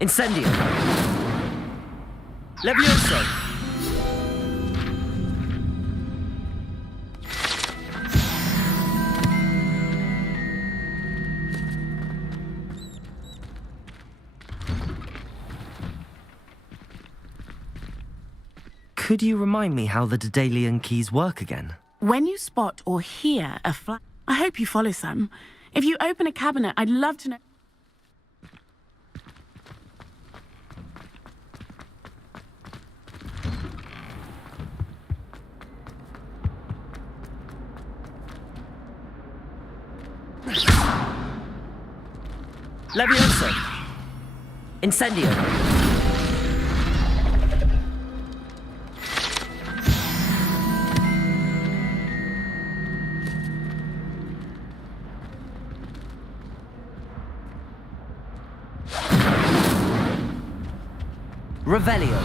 Incendio. Levioso. Could you remind me how the Daedalian keys work again? When you spot or hear a flag, I hope you follow some. If you open a cabinet, I'd love to know. Levioso. Incendio. Revelio.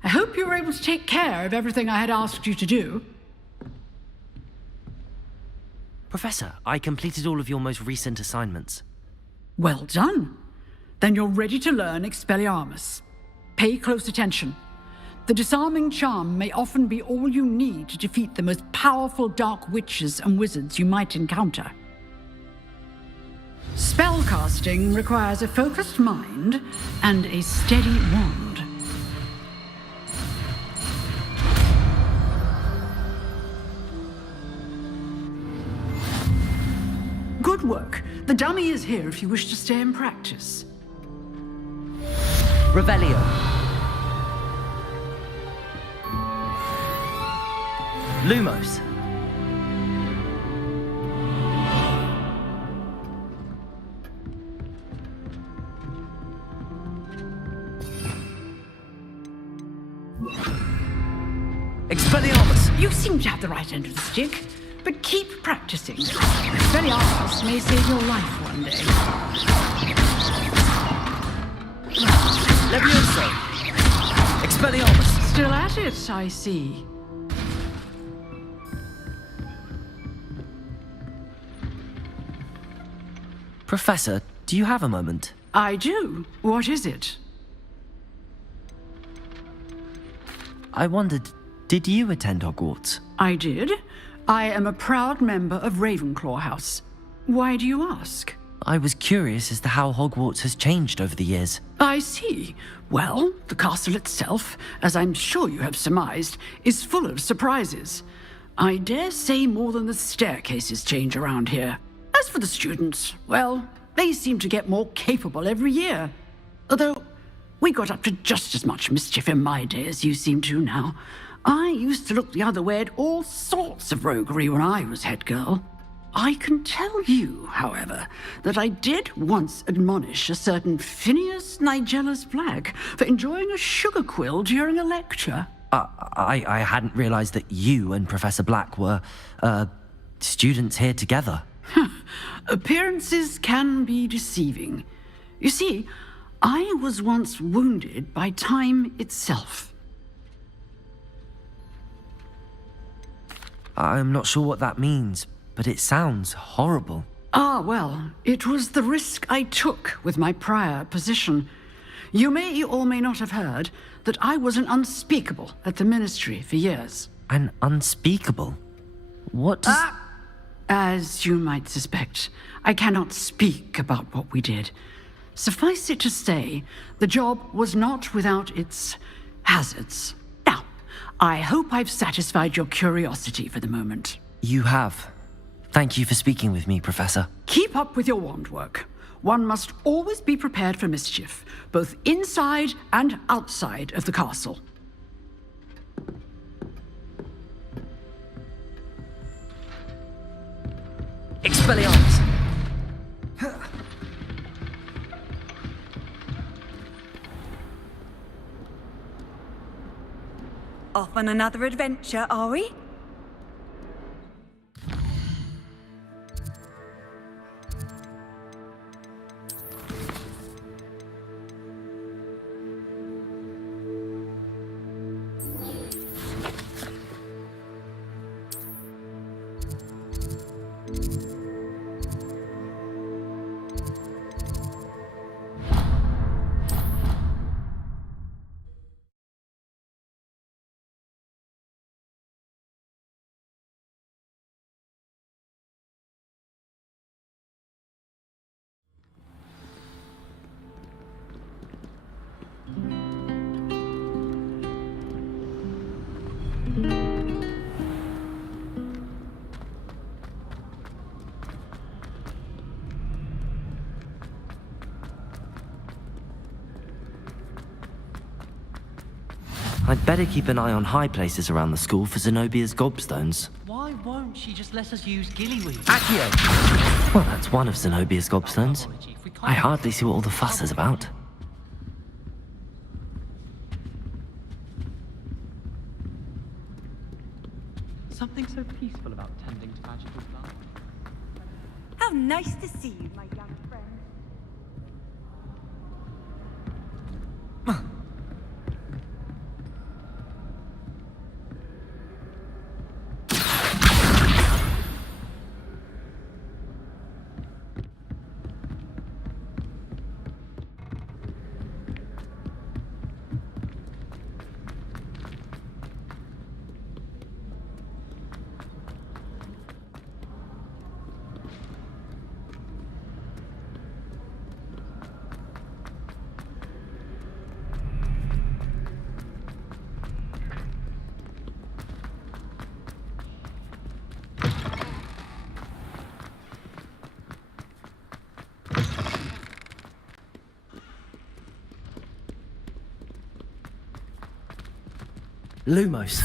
I hope you were able to take care of everything I had asked you to do. Professor, I completed all of your most recent assignments. Well done. Then you're ready to learn Expelliarmus. Pay close attention. The disarming charm may often be all you need to defeat the most powerful dark witches and wizards you might encounter. Spellcasting requires a focused mind and a steady wand. Good work. The dummy is here if you wish to stay and practice. Revelio. Lumos. Expelliarmus. You seem to have the right end of the stick, but keep practicing. Expelliarmus may save your life one day. Levioso. Expelliarmus. Still at it, I see. Professor, do you have a moment? I do. What is it? I wondered, did you attend Hogwarts? I did. I am a proud member of Ravenclaw House. Why do you ask? I was curious as to how Hogwarts has changed over the years. I see. Well, the castle itself, as I'm sure you have surmised, is full of surprises. I dare say more than the staircases change around here. As for the students, well, they seem to get more capable every year. Although, we got up to just as much mischief in my day as you seem to now. I used to look the other way at all sorts of roguery when I was head girl. I can tell you, however, that I did once admonish a certain Phineas Nigellus Black for enjoying a sugar quill during a lecture. I hadn't realized that you and Professor Black were, students here together. Appearances can be deceiving. You see, I was once wounded by time itself. I'm not sure what that means, but it sounds horrible. Ah, well, it was the risk I took with my prior position. You may or may not have heard that I was an unspeakable at the Ministry for years. An unspeakable? What does... As you might suspect, I cannot speak about what we did. Suffice it to say, the job was not without its hazards. Now, I hope I've satisfied your curiosity for the moment. You have. Thank you for speaking with me, Professor. Keep up with your wand work. One must always be prepared for mischief, both inside and outside of the castle. Expelliarmus! Off on another adventure, are we? I'd better keep an eye on high places around the school for Zenobia's gobstones. Why won't she just let us use gillyweed? Accio! Well, that's one of Zenobia's gobstones. I hardly see what all the fuss is about. Something so peaceful about tending to magical plants. How nice to see you, my young friend. Lumos.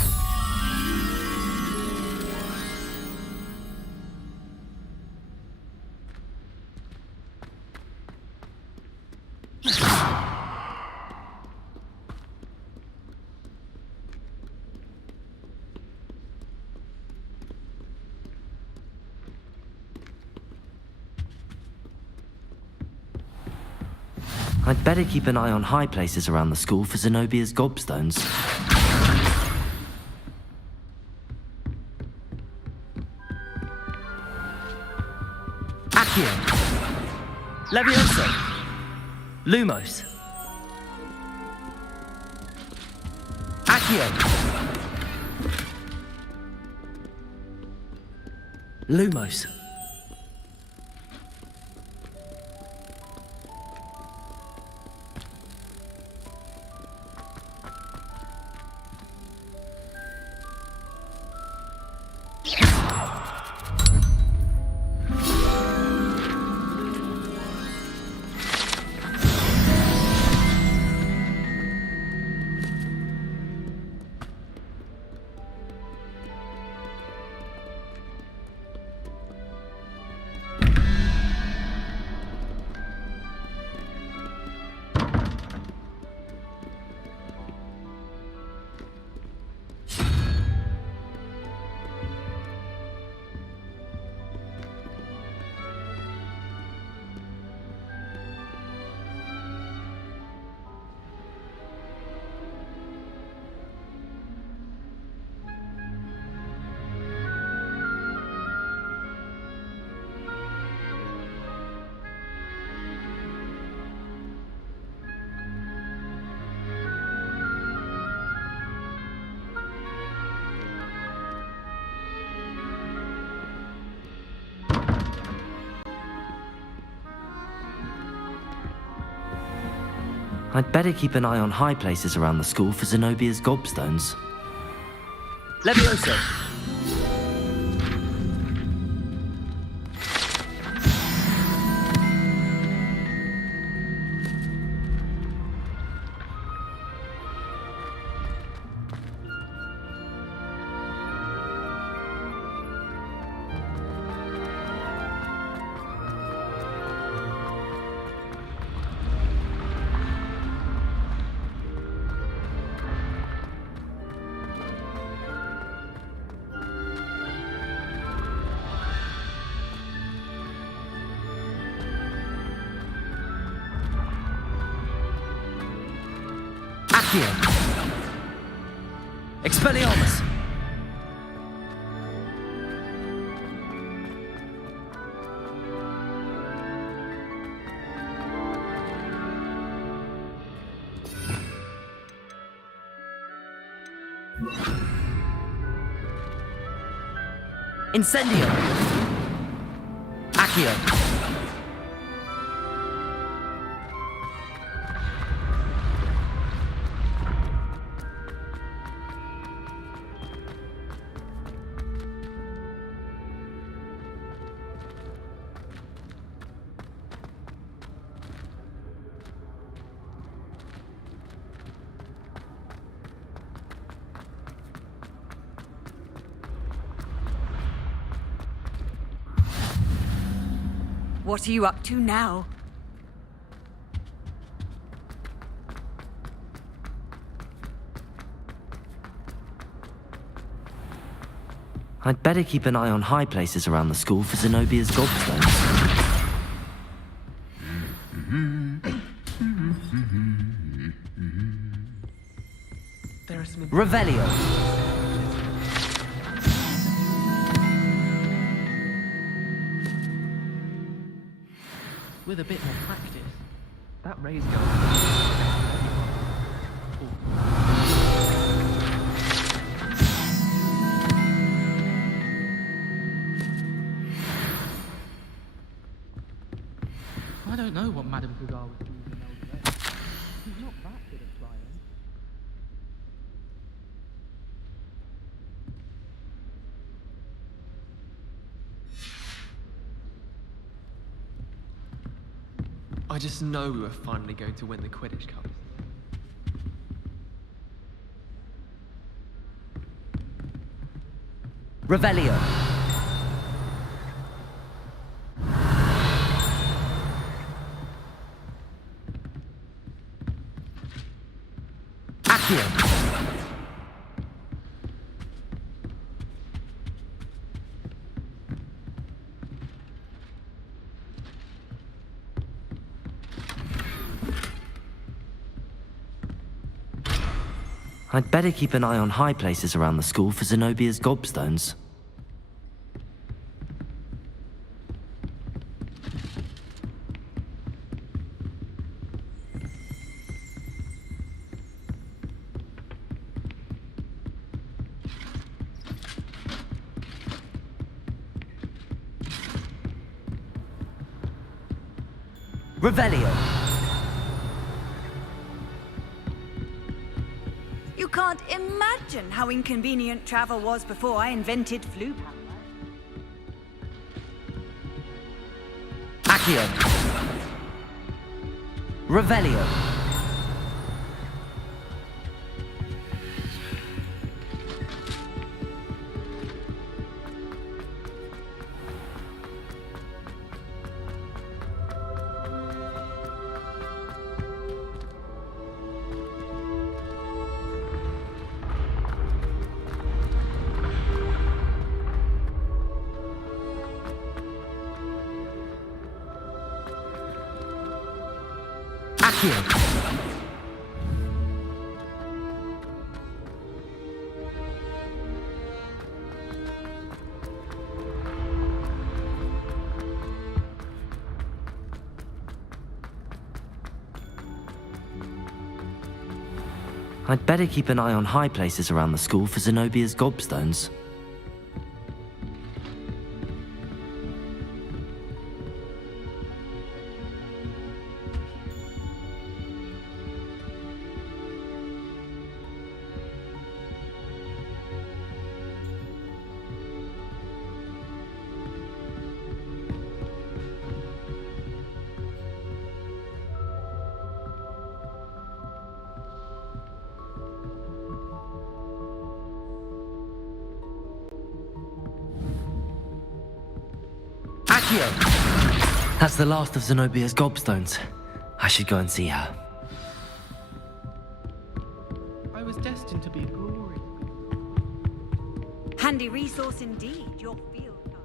I'd better keep an eye on high places around the school for Zenobia's gobstones. Accio! Levioso! Lumos! Accio! Lumos! I'd better keep an eye on high places around the school for Zenobia's gobstones. Levioso! Accio! Expelliarmus! Incendio! Accio! What are you up to now? I'd better keep an eye on high places around the school for Zenobia's gobstones. There are some Revelio! with a bit more practice. That raise goes. I don't know what Madame Cougar would do with an elder race. She's not that good at flying. I just know we were finally going to win the Quidditch Cup. Revelio! Accio! I'd better keep an eye on high places around the school for Zenobia's gobstones. Revelio! You can't imagine how inconvenient travel was before I invented flu power. Accio! Revelio! Accio! I'd better keep an eye on high places around the school for Zenobia's gobstones. Accio! That's the last of Zenobia's gobstones. I should go and see her. I was destined to be glorious. Handy resource indeed, your field guide.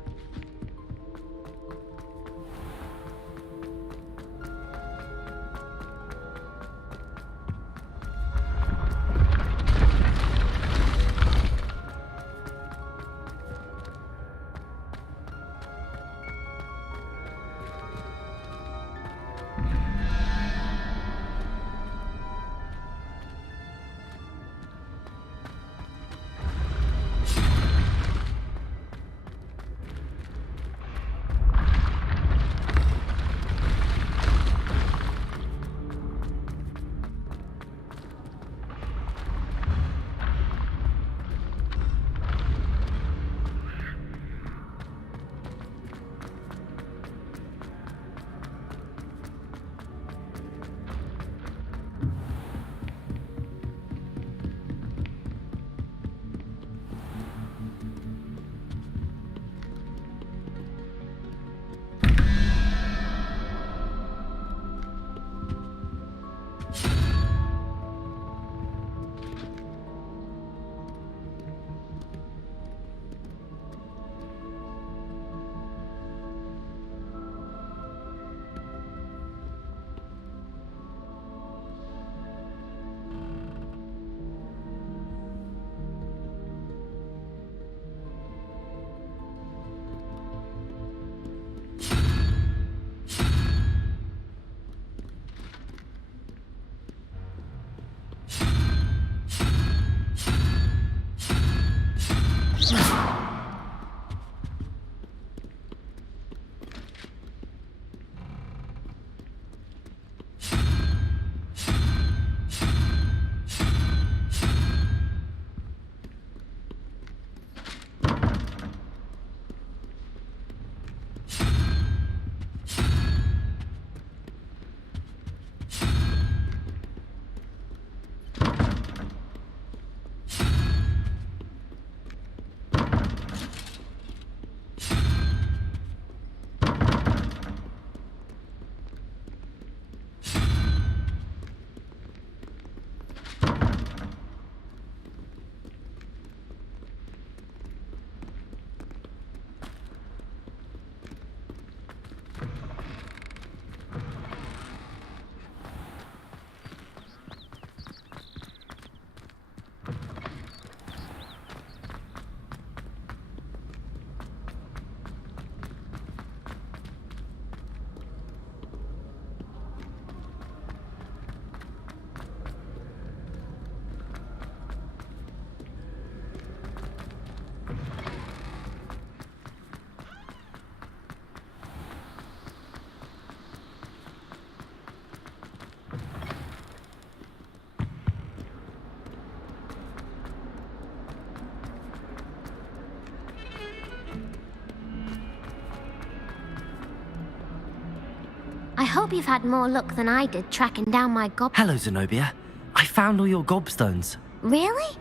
I hope you've had more luck than I did tracking down my gob... Hello, Zenobia. I found all your gobstones. Really?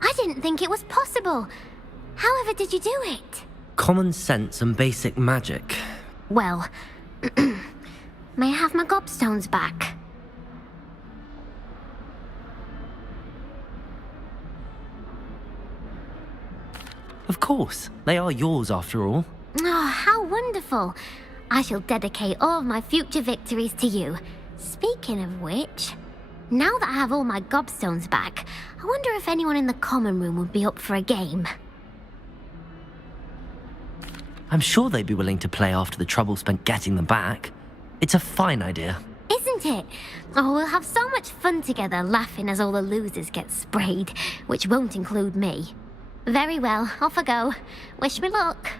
I didn't think it was possible. However did you do it? Common sense and basic magic. Well, may I have my gobstones back? Of course. They are yours after all. Oh, how wonderful. I shall dedicate all of my future victories to you. Speaking of which, now that I have all my gobstones back, I wonder if anyone in the common room would be up for a game. I'm sure they'd be willing to play after the trouble spent getting them back. It's a fine idea. Isn't it? Oh, we'll have so much fun together laughing as all the losers get sprayed, which won't include me. Very well, off I go. Wish me luck.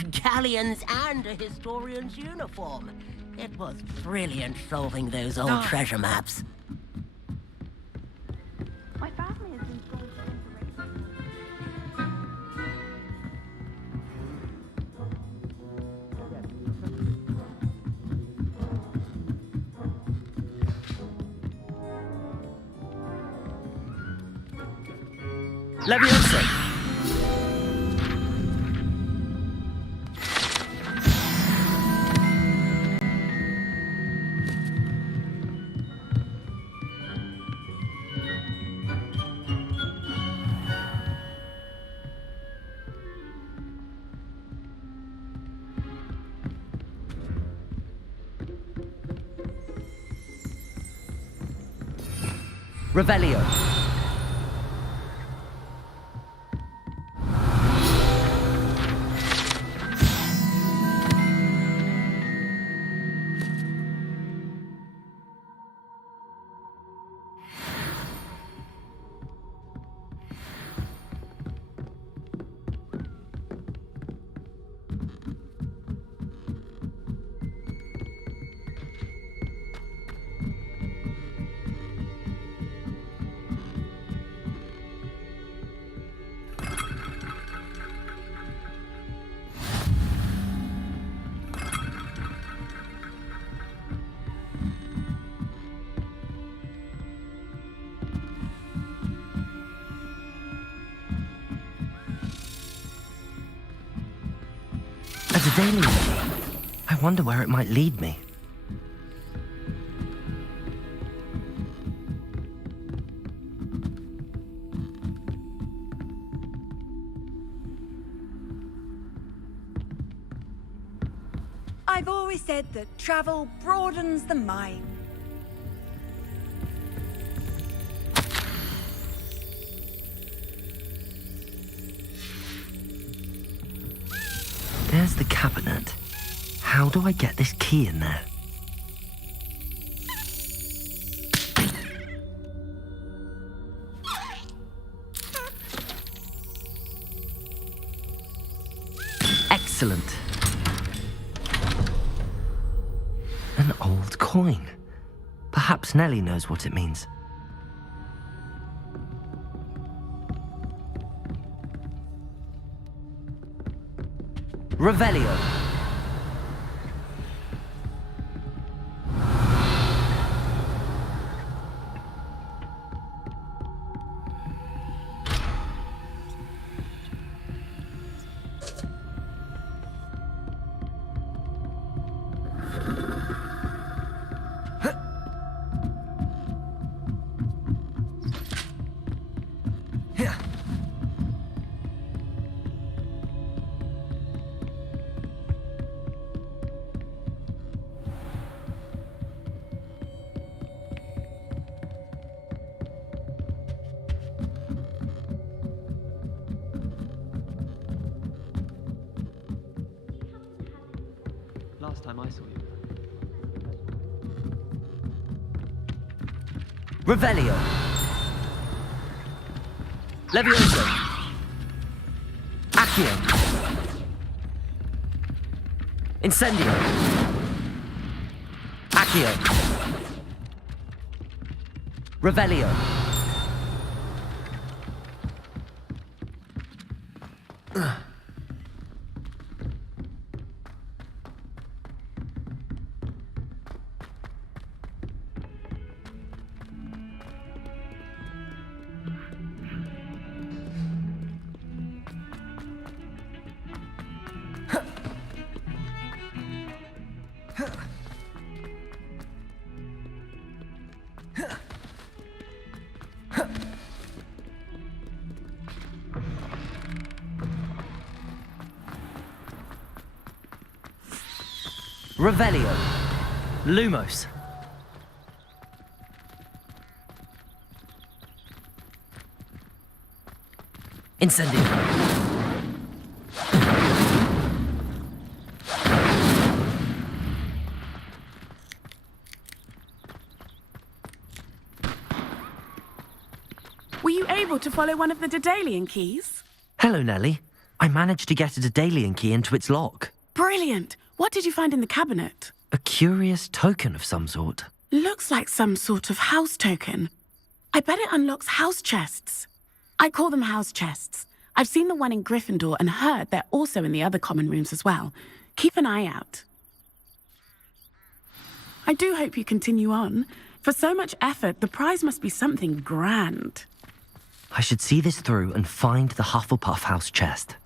Galleons and a historian's uniform. It was brilliant solving those old treasure maps. My family has been told Leviosa! Revelio. A Daedalian. I wonder where it might lead me. I've always said that travel broadens the mind. There's the cabinet. How do I get this key in there? Excellent. An old coin. Perhaps Nellie knows what it means. Revelio. Last time I saw you. Revelio. Levioso. Accio. Incendio. Accio. Revelio. Revelio. Lumos. Incendio. Were you able to follow one of the Daedalian keys? Hello, Nellie. I managed to get a Daedalian key into its lock. Brilliant! What did you find in the cabinet? A curious token of some sort. Looks like some sort of house token. I bet it unlocks house chests. I call them house chests. I've seen the one in Gryffindor and heard they're also in the other common rooms as well. Keep an eye out. I do hope you continue on. For so much effort, the prize must be something grand. I should see this through and find the Hufflepuff house chest.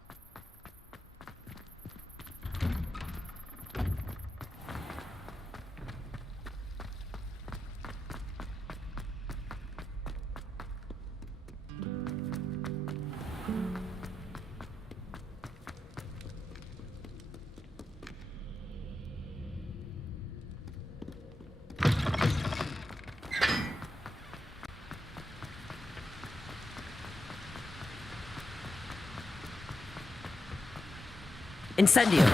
Incendio!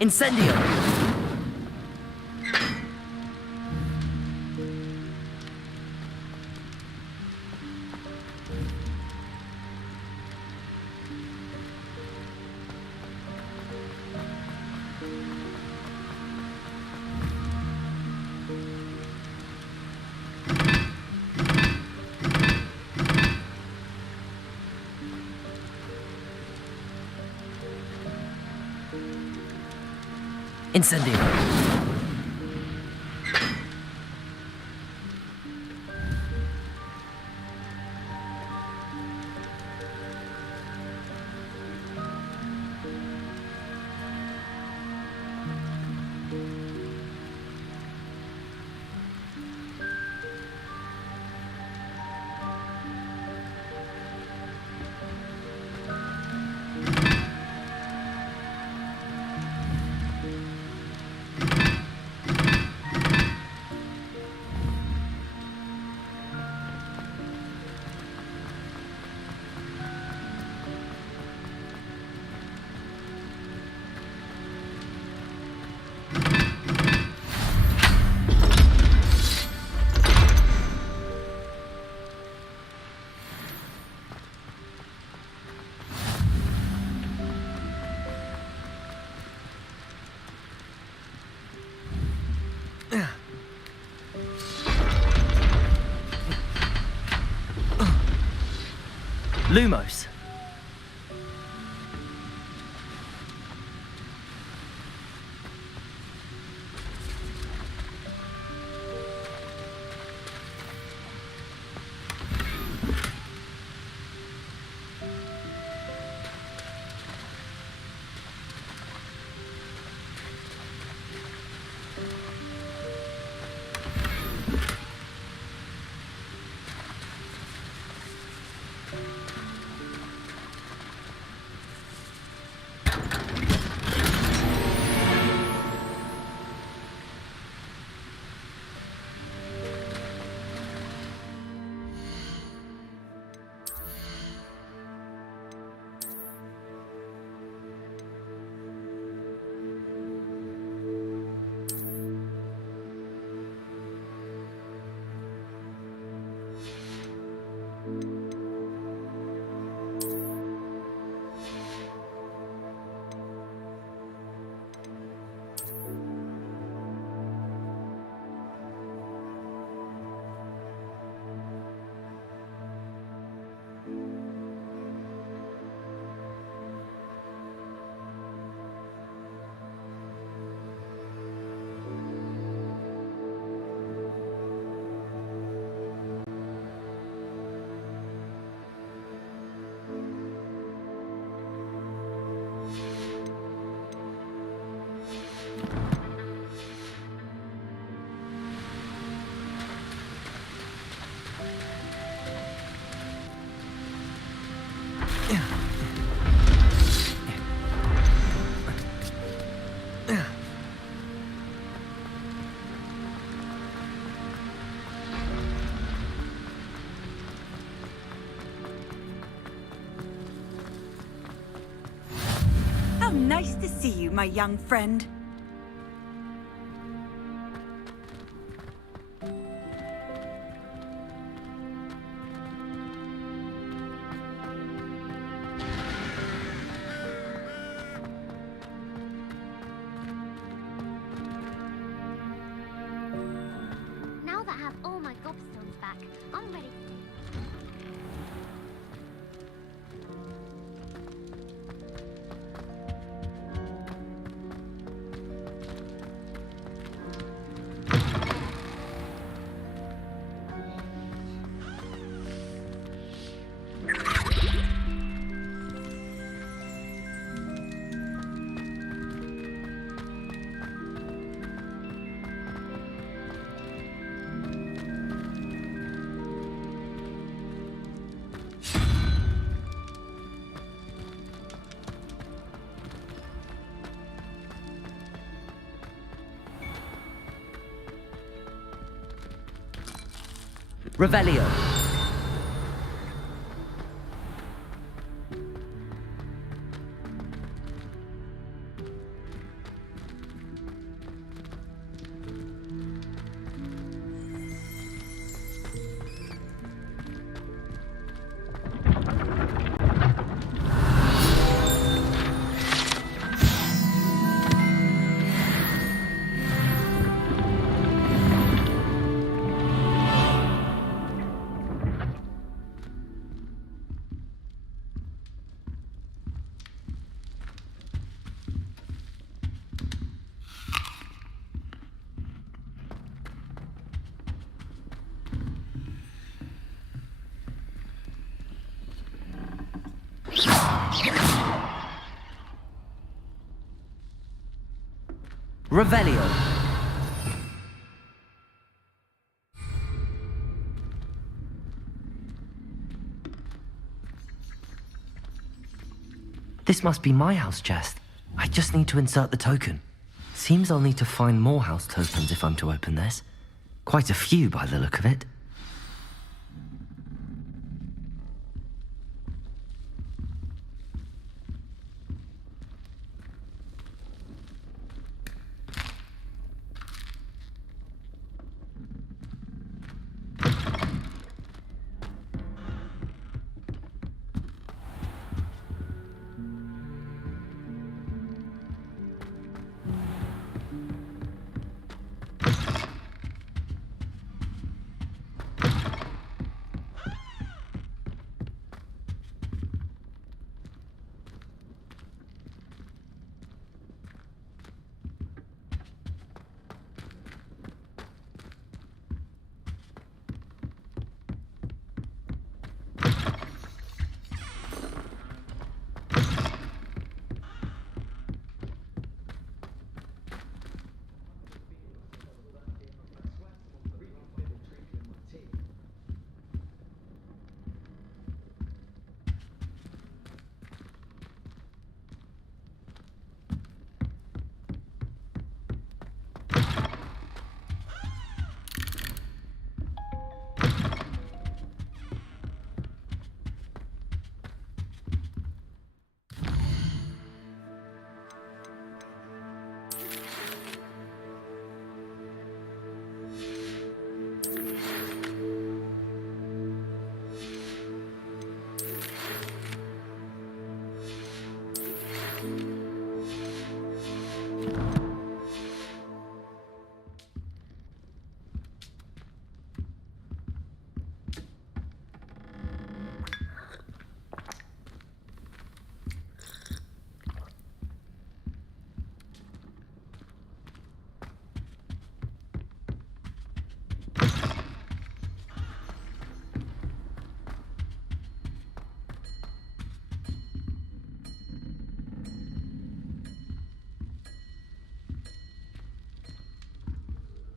Incendio! Incendio! Lumos. Nice to see you, my young friend. Now that I have all my gobstones back, I'm ready to do. Revelio. Revelio. This must be my house chest. I just need to insert the token. Seems I'll need to find more house tokens if I'm to open this. Quite a few by the look of it.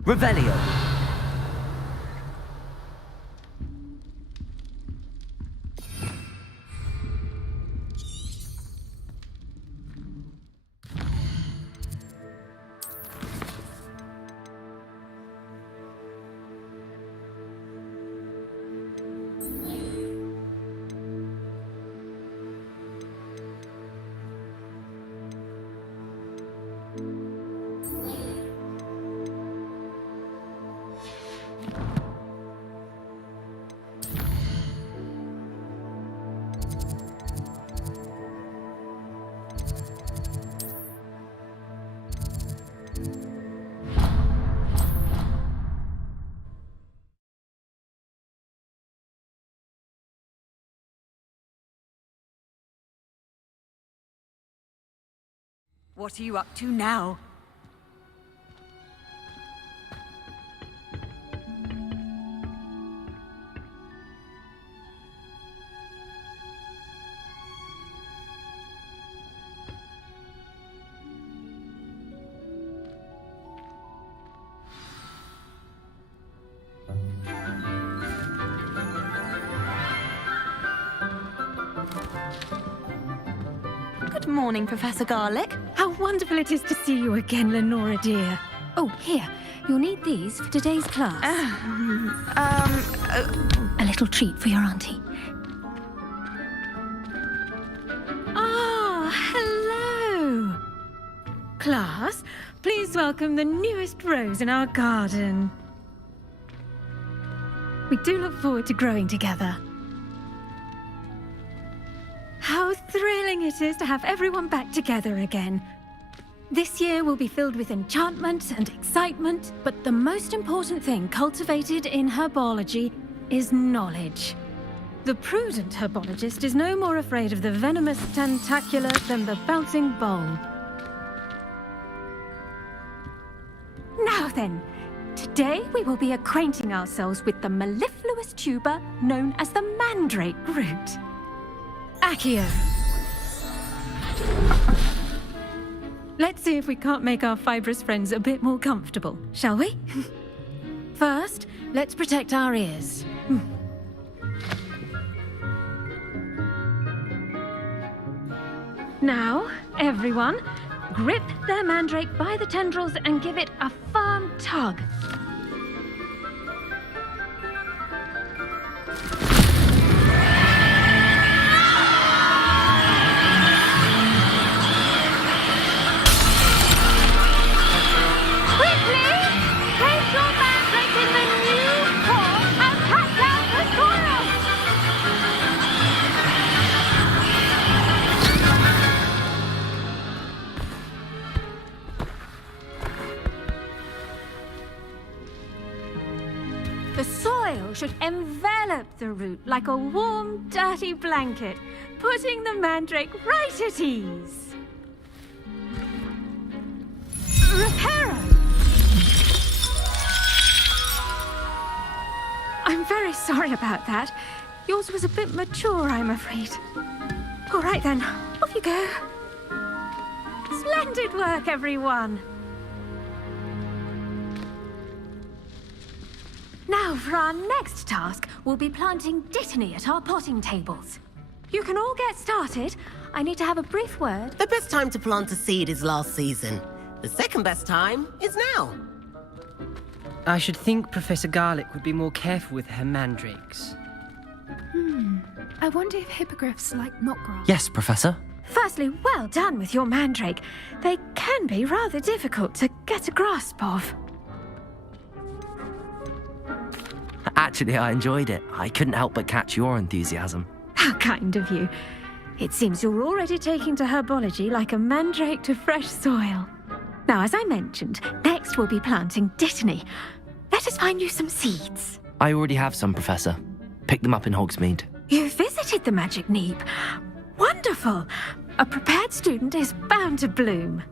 Revelio. What are you up to now? Good morning, Professor Garlick. How wonderful it is to see you again, Lenora dear. Oh, here. You'll need these for today's class. A little treat for your auntie. Ah, hello. Class, please welcome the newest rose in our garden. We do look forward to growing together. How thrilling it is to have everyone back together again. This year will be filled with enchantment and excitement, but the most important thing cultivated in herbology is knowledge. The prudent herbologist is no more afraid of the venomous tentacula than the bouncing bulb. Now then, today we will be acquainting ourselves with the mellifluous tuber known as the mandrake root. Accio. Let's see if we can't make our fibrous friends a bit more comfortable, shall we? First, let's protect our ears. Now, everyone, grip their mandrake by the tendrils and give it a firm tug. The soil should envelop the root like a warm, dirty blanket, putting the mandrake right at ease. Reparo! I'm very sorry about that. Yours was a bit mature, I'm afraid. All right then, off you go. Splendid work, everyone. Now, for our next task, we'll be planting dittany at our potting tables. You can all get started. I need to have a brief word. The best time to plant a seed is last season. The second best time is now. I should think Professor Garlick would be more careful with her mandrakes. I wonder if hippogriffs like knotgrass. Yes, Professor. Firstly, well done with your mandrake. They can be rather difficult to get a grasp of. Actually, I enjoyed it. I couldn't help but catch your enthusiasm. How kind of you. It seems you're already taking to herbology like a mandrake to fresh soil. Now, as I mentioned, next we'll be planting dittany. Let us find you some seeds. I already have some, Professor. Picked them up in Hogsmeade. You visited the Magic Neep. Wonderful. A prepared student is bound to bloom.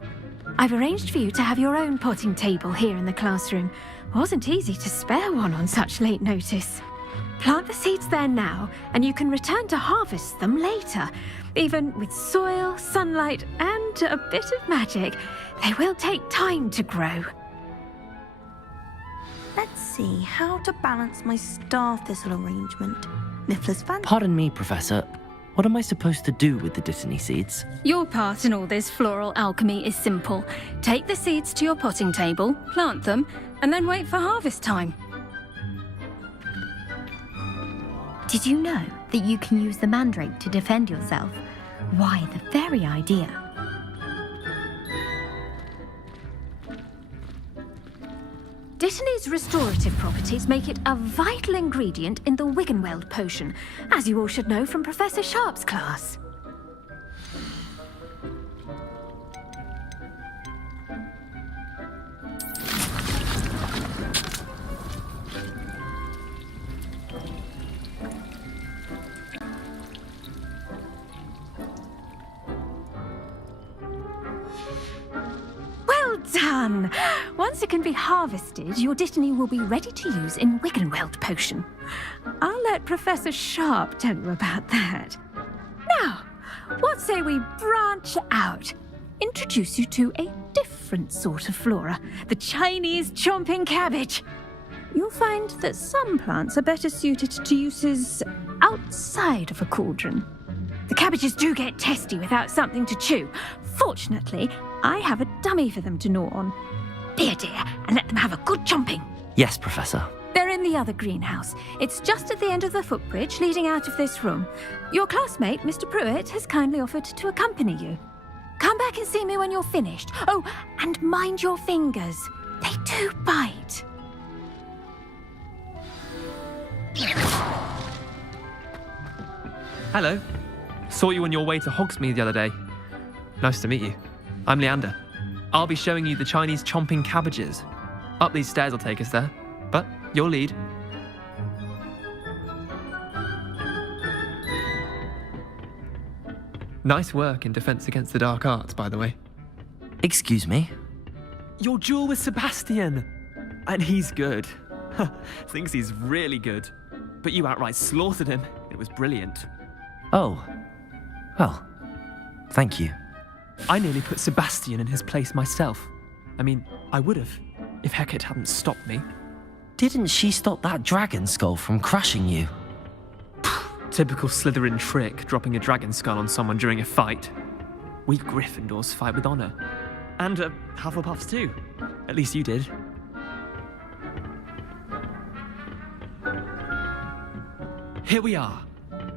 I've arranged for you to have your own potting table here in the classroom. Wasn't easy to spare one on such late notice. Plant the seeds there now, and you can return to harvest them later. Even with soil, sunlight, and a bit of magic, they will take time to grow. Let's see how to balance my star thistle arrangement. Niffler's fan. Pardon me, Professor. What am I supposed to do with the dittany seeds? Your part in all this floral alchemy is simple. Take the seeds to your potting table, plant them, and then wait for harvest time. Did you know that you can use the mandrake to defend yourself? Why, the very idea. Dittany's restorative properties make it a vital ingredient in the Wiggenweld potion, as you all should know from Professor Sharp's class. done! Once it can be harvested, your Dittany will be ready to use in Wiggenweld potion. I'll let Professor Sharp tell you about that. Now, what say we branch out? Introduce you to a different sort of flora, the Chinese chomping cabbage. You'll find that some plants are better suited to uses outside of a cauldron. The cabbages do get testy without something to chew. Fortunately, I have a dummy for them to gnaw on. Be a dear and let them have a good chomping. Yes, Professor. They're in the other greenhouse. It's just at the end of the footbridge leading out of this room. Your classmate, Mr. Pruitt, has kindly offered to accompany you. Come back and see me when you're finished. Oh, and mind your fingers. They do bite. Hello. Saw you on your way to Hogsmeade the other day. Nice to meet you. I'm Leander. I'll be showing you the Chinese chomping cabbages. Up these stairs will take us there, but your lead. Nice work in Defense Against the Dark Arts, by the way. Excuse me? Your duel with Sebastian! And he's good. Thinks he's really good. But you outright slaughtered him. It was brilliant. Oh. Well, thank you. I nearly put Sebastian in his place myself. I mean, I would have, if Hecate hadn't stopped me. Didn't she stop that dragon skull from crushing you? Typical Slytherin trick, dropping a dragon skull on someone during a fight. We Gryffindors fight with honor. And Hufflepuffs too. At least you did. Here we are,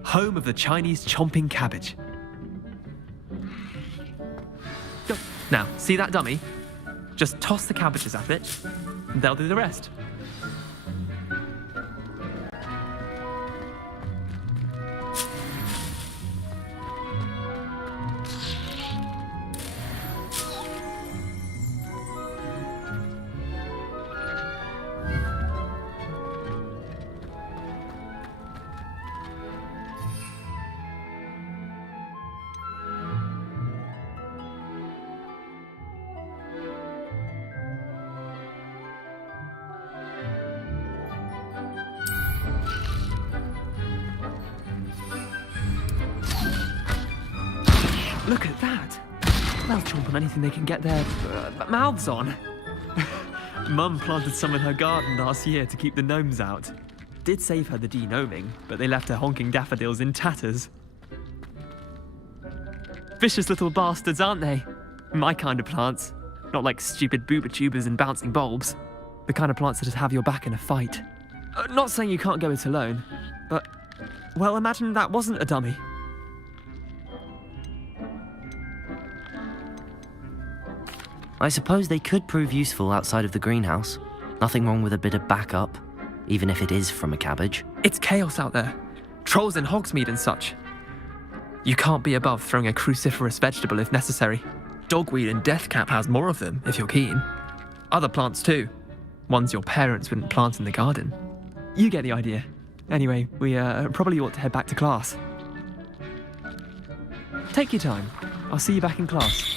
home of the Chinese chomping cabbage. Now, see that dummy? Just toss the cabbages at it, and they'll do the rest. Look at that! They'll chomp on anything they can get their mouths on. Mum planted some in her garden last year to keep the gnomes out. Did save her the de-gnoming, but they left her honking daffodils in tatters. Vicious little bastards, aren't they? My kind of plants. Not like stupid booba tubers and bouncing bulbs. The kind of plants that'd have your back in a fight. Not saying you can't go it alone, but... well, imagine that wasn't a dummy. I suppose they could prove useful outside of the greenhouse. Nothing wrong with a bit of backup, even if it is from a cabbage. It's chaos out there. Trolls in Hogsmeade and such. You can't be above throwing a cruciferous vegetable if necessary. Dogweed and deathcap has more of them, if you're keen. Other plants too. Ones your parents wouldn't plant in the garden. You get the idea. Anyway, we probably ought to head back to class. Take your time. I'll see you back in class.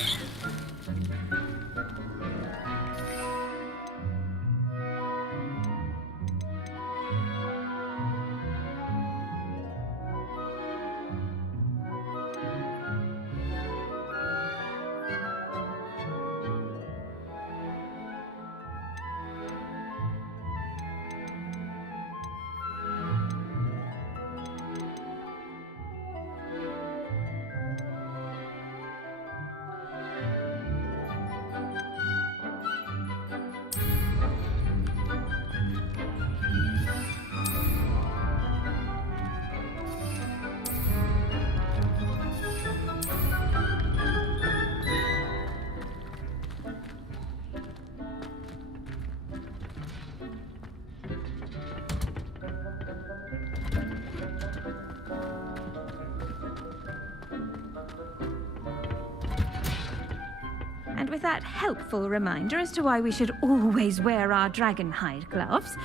And with that helpful reminder as to why we should always wear our dragon hide gloves,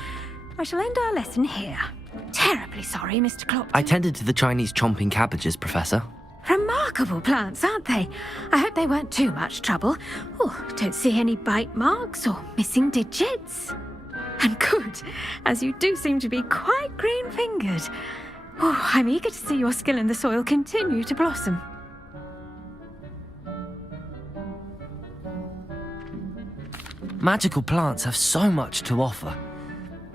I shall end our lesson here. Terribly sorry, Mr. Clopton. I tended to the Chinese chomping cabbages, Professor. Remarkable. remarkable plants, aren't they? I hope they weren't too much trouble. Oh, don't see any bite marks or missing digits. And good, as you do seem to be quite green-fingered. Oh, I'm eager to see your skill in the soil continue to blossom. Magical plants have so much to offer.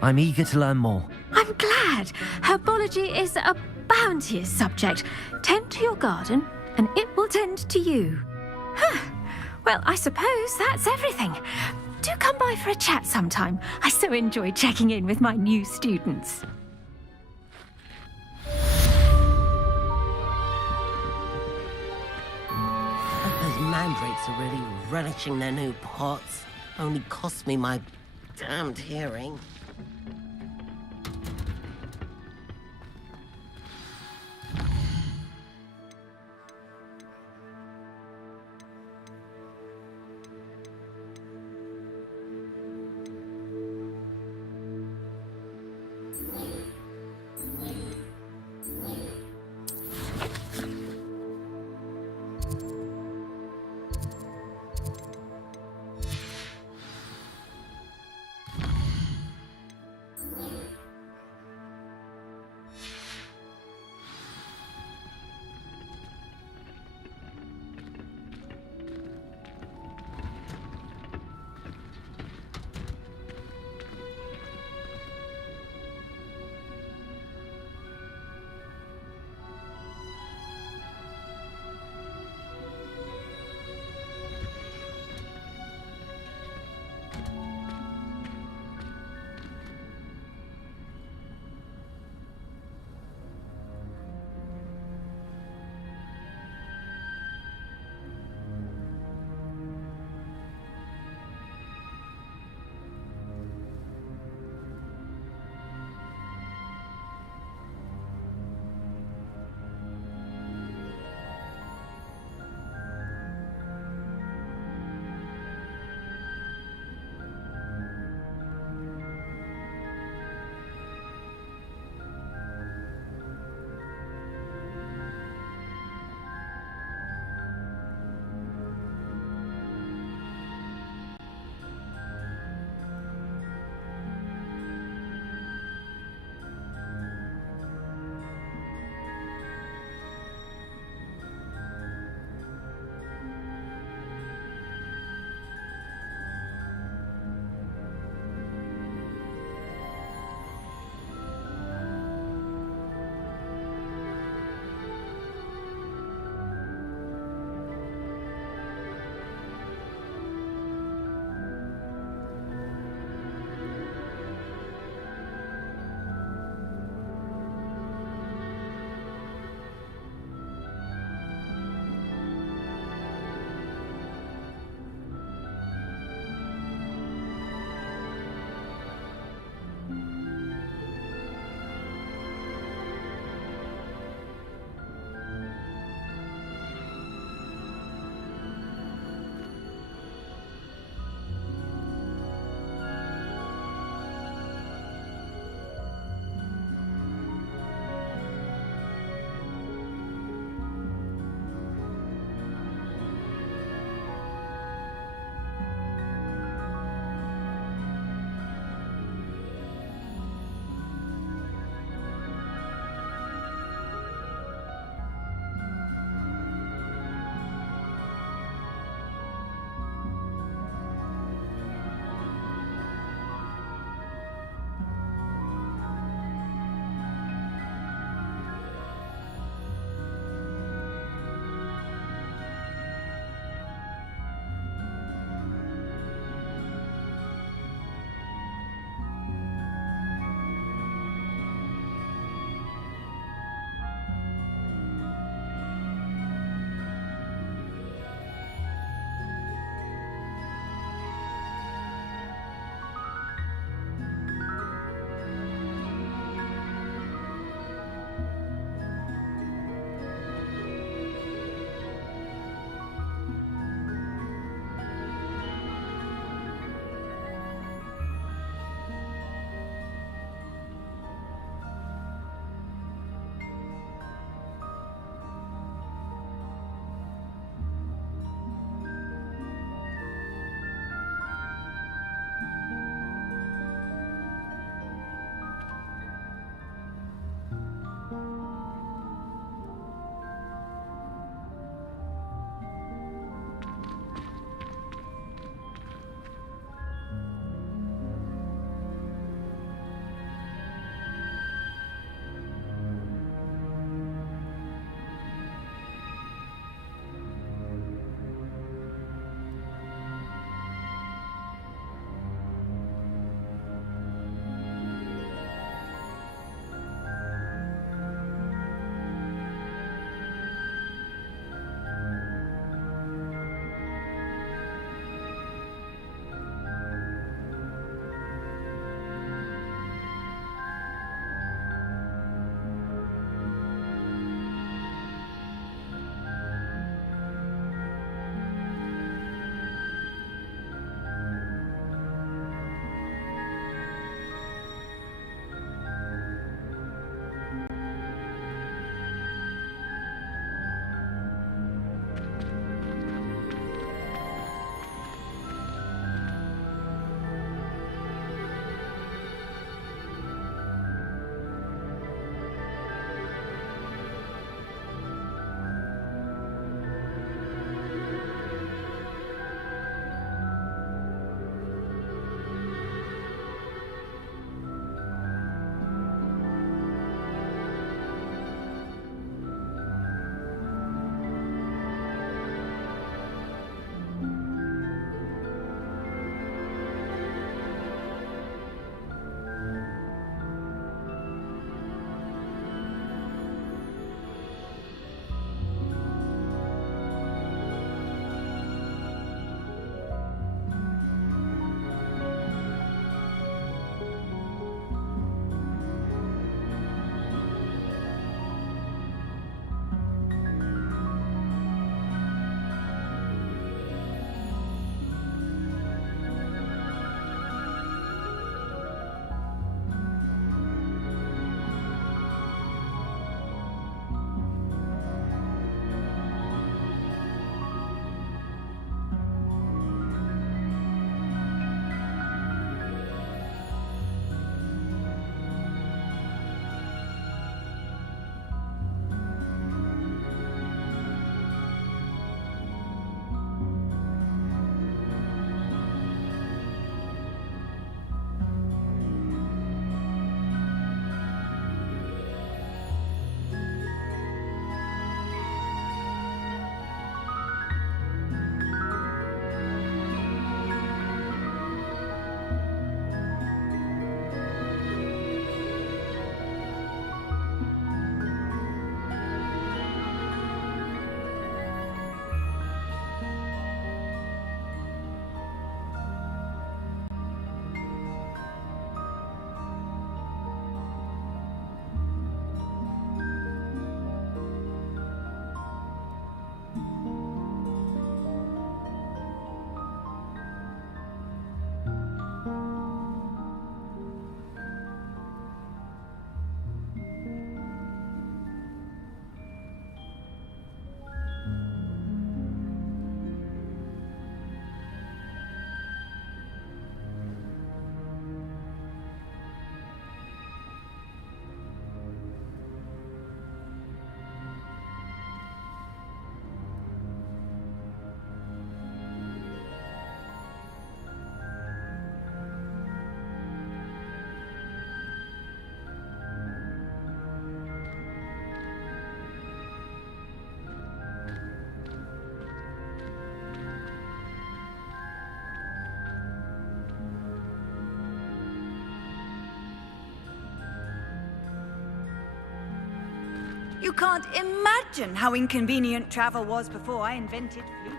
I'm eager to learn more. I'm glad. Herbology is a bounteous subject. Tend to your garden, and it will tend to you. Well, I suppose that's everything. Do come by for a chat sometime. I so enjoy checking in with my new students. Those mandrakes are really relishing their new pots. Only cost me my damned hearing. You can't imagine how inconvenient travel was before I invented Floo.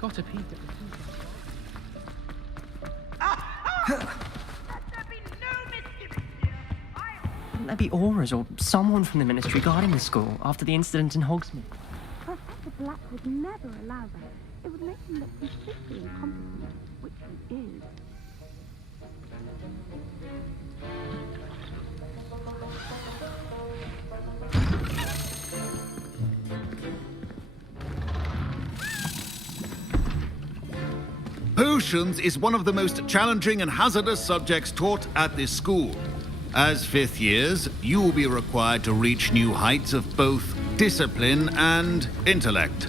Got a peek at the Wouldn't there be auras or someone from the ministry guarding the school after the incident in Hogsmeade? Professor Black would never allow that. It would make him look completely incompetent, which he is. Potions is one of the most challenging and hazardous subjects taught at this school. As fifth years, you will be required to reach new heights of both discipline and intellect.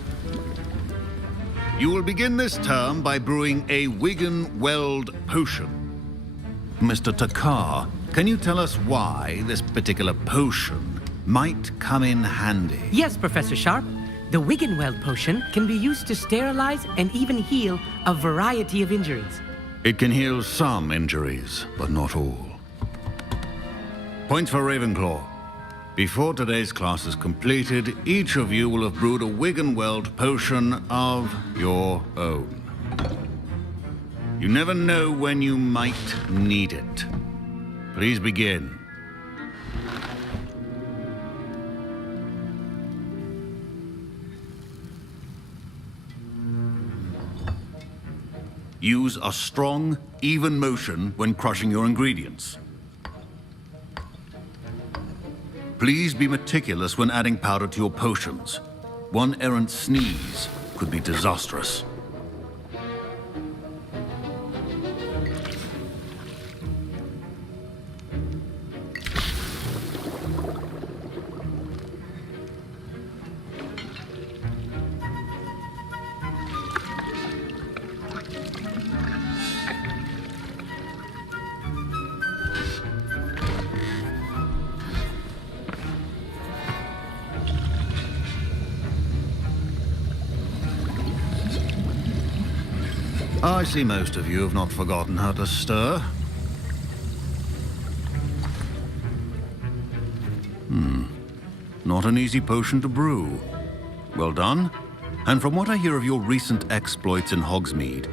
You will begin this term by brewing a Wigan-Weld potion. Mr. Takar, can you tell us why this particular potion might come in handy? Yes, Professor Sharp. The Wigan-Weld potion can be used to sterilize and even heal a variety of injuries. It can heal some injuries, but not all. Points for Ravenclaw. Before today's class is completed, each of you will have brewed a Wigan-Weld potion of your own. You never know when you might need it. Please begin. Use a strong, even motion when crushing your ingredients. Please be meticulous when adding powder to your potions. One errant sneeze could be disastrous. I see most of you have not forgotten how to stir. Not an easy potion to brew. Well done. And from what I hear of your recent exploits in Hogsmeade,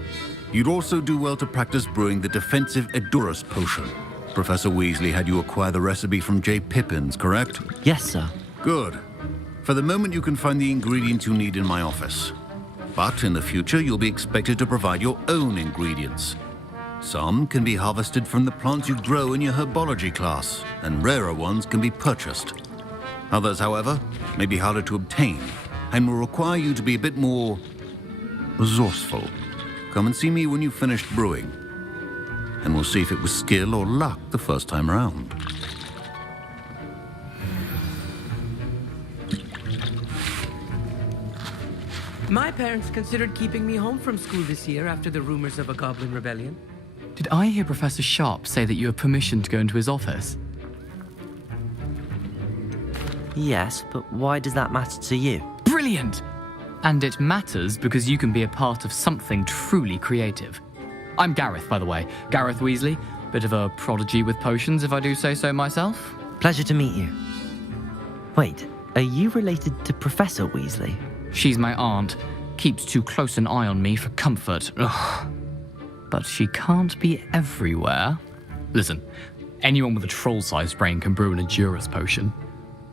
you'd also do well to practice brewing the defensive Edurus potion. Professor Weasley had you acquire the recipe from J. Pippins, correct? Yes, sir. Good. For the moment, you can find the ingredients you need in my office. But in the future, you'll be expected to provide your own ingredients. Some can be harvested from the plants you grow in your herbology class, and rarer ones can be purchased. Others, however, may be harder to obtain, and will require you to be a bit more resourceful. Come and see me when you've finished brewing, and we'll see if it was skill or luck the first time around. My parents considered keeping me home from school this year after the rumors of a goblin rebellion. Did I hear Professor Sharp say that you have permission to go into his office? Yes, but why does that matter to you? Brilliant! And it matters because you can be a part of something truly creative. I'm Gareth, by the way. Gareth Weasley. Bit of a prodigy with potions, if I do say so myself. Pleasure to meet you. Wait, are you related to Professor Weasley? She's my aunt. Keeps too close an eye on me for comfort. Ugh. But she can't be everywhere. Listen, anyone with a troll-sized brain can brew an Edurus potion.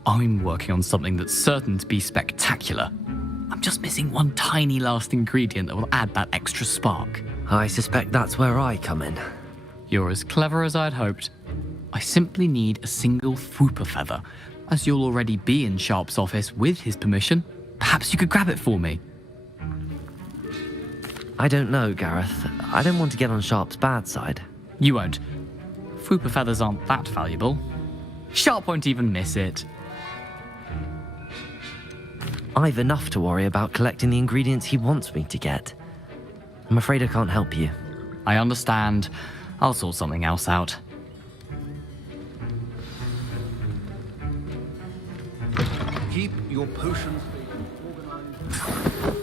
I'm working on something that's certain to be spectacular. I'm just missing one tiny last ingredient that will add that extra spark. I suspect that's where I come in. You're as clever as I'd hoped. I simply need a single Fwooper feather. As you'll already be in Sharp's office with his permission, perhaps you could grab it for me. I don't know, Gareth. I don't want to get on Sharp's bad side. You won't. Fwooper feathers aren't that valuable. Sharp won't even miss it. I've enough to worry about collecting the ingredients he wants me to get. I'm afraid I can't help you. I understand. I'll sort something else out. Keep your potions organized.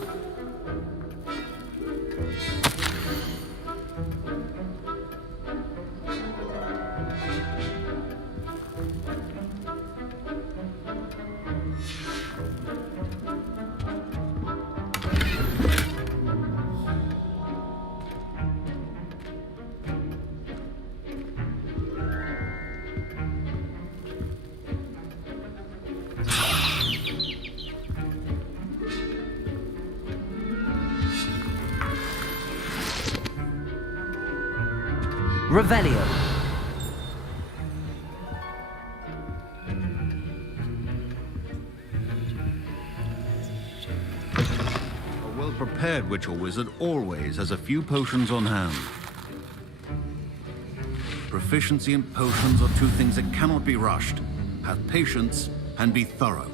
Revelio. A well-prepared witch or wizard always has a few potions on hand. Proficiency in potions are two things that cannot be rushed. Have patience and be thorough.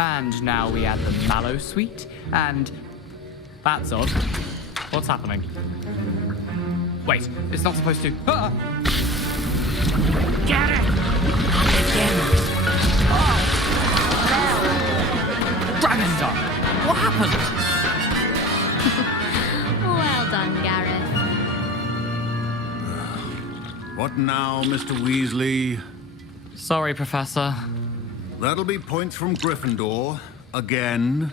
And now we add the mallow sweet, and that's odd. What's happening? Wait, it's not supposed to. Ah! Get it! Dragonstone! What happened? Well done, Gareth. What now, Mr. Weasley? Sorry, Professor. That'll be points from Gryffindor. Again.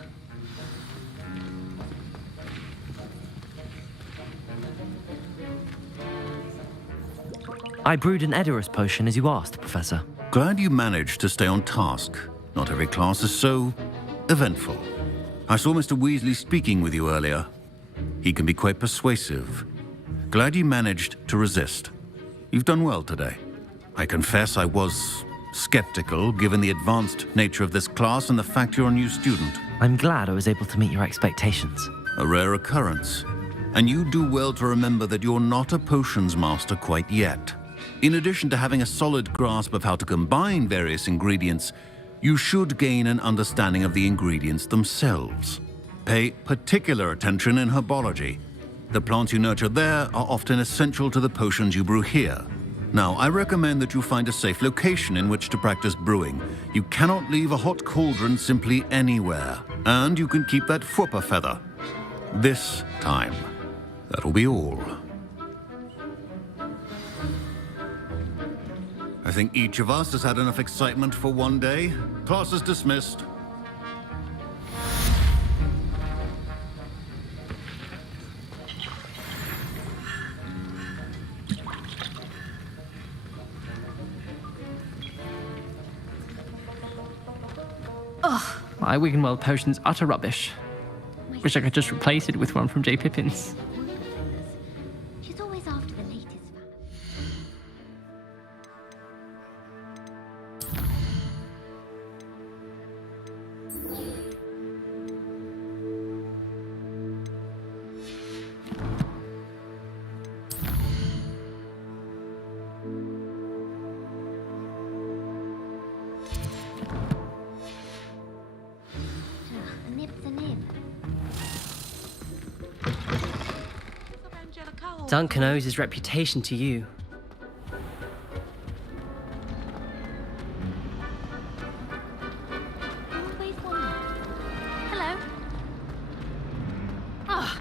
I brewed an Edorus potion as you asked, Professor. Glad you managed to stay on task. Not every class is so eventful. I saw Mr. Weasley speaking with you earlier. He can be quite persuasive. Glad you managed to resist. You've done well today. I confess I was skeptical, given the advanced nature of this class and the fact you're a new student. I'm glad I was able to meet your expectations. A rare occurrence. And you do well to remember that you're not a potions master quite yet. In addition to having a solid grasp of how to combine various ingredients, you should gain an understanding of the ingredients themselves. Pay particular attention in herbology. The plants you nurture there are often essential to the potions you brew here. Now, I recommend that you find a safe location in which to practice brewing. You cannot leave a hot cauldron simply anywhere. And you can keep that Fwooper feather. This time. That'll be all. I think each of us has had enough excitement for one day. Class is dismissed. Ugh. My Wiggenweld potion's utter rubbish. Wish I could just replace it with one from J. Pippin's. She's always after the latest A nib's a nib. Duncan owes his reputation to you. Always one. Hello. Ah.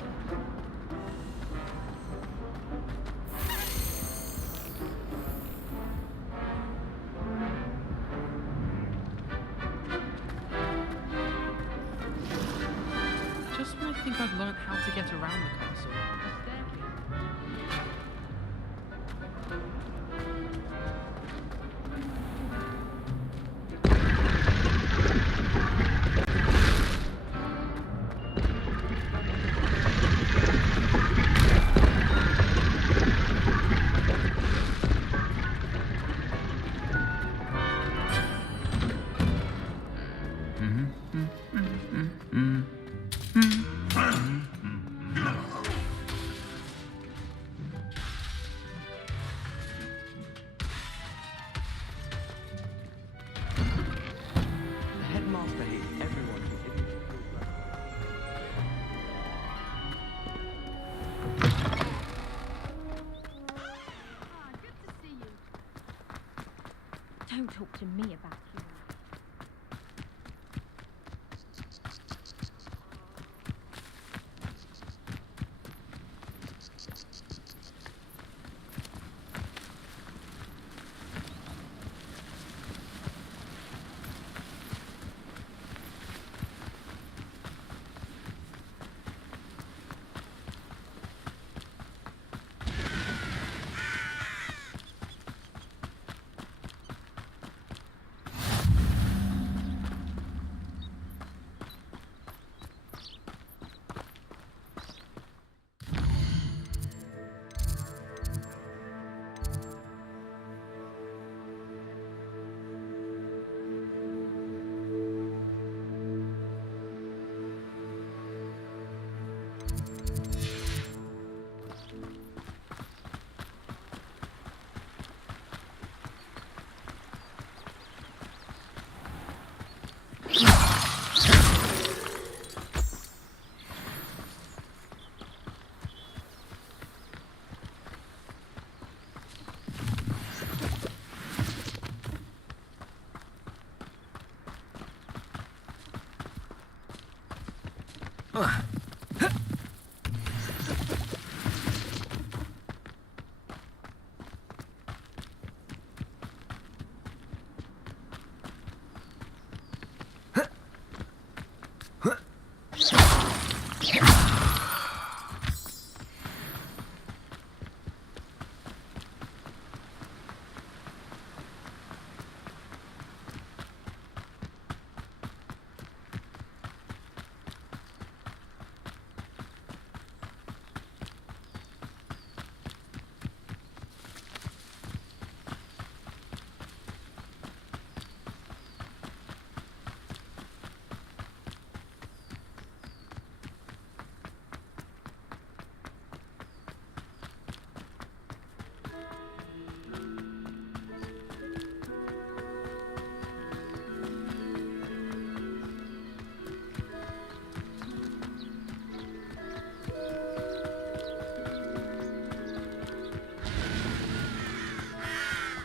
Just when I think I've learned how to get around the castle, Don't talk to me about you.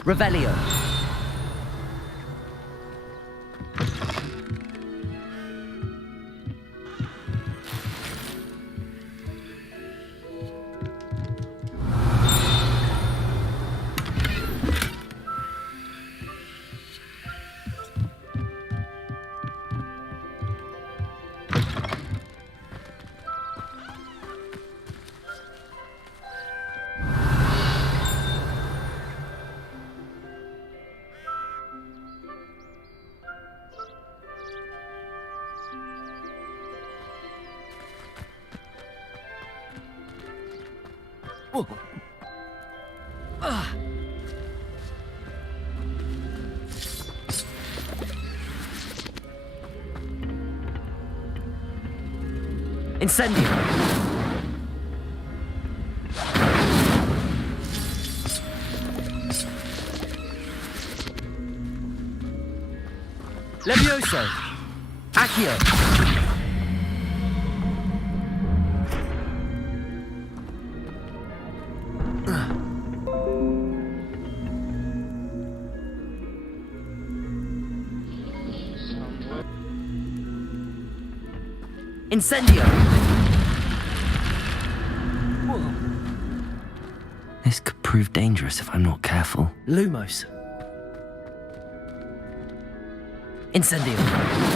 Revelio. Incendio! Levioso! Accio! Incendio! Whoa. This could prove dangerous if I'm not careful. Lumos. Incendio!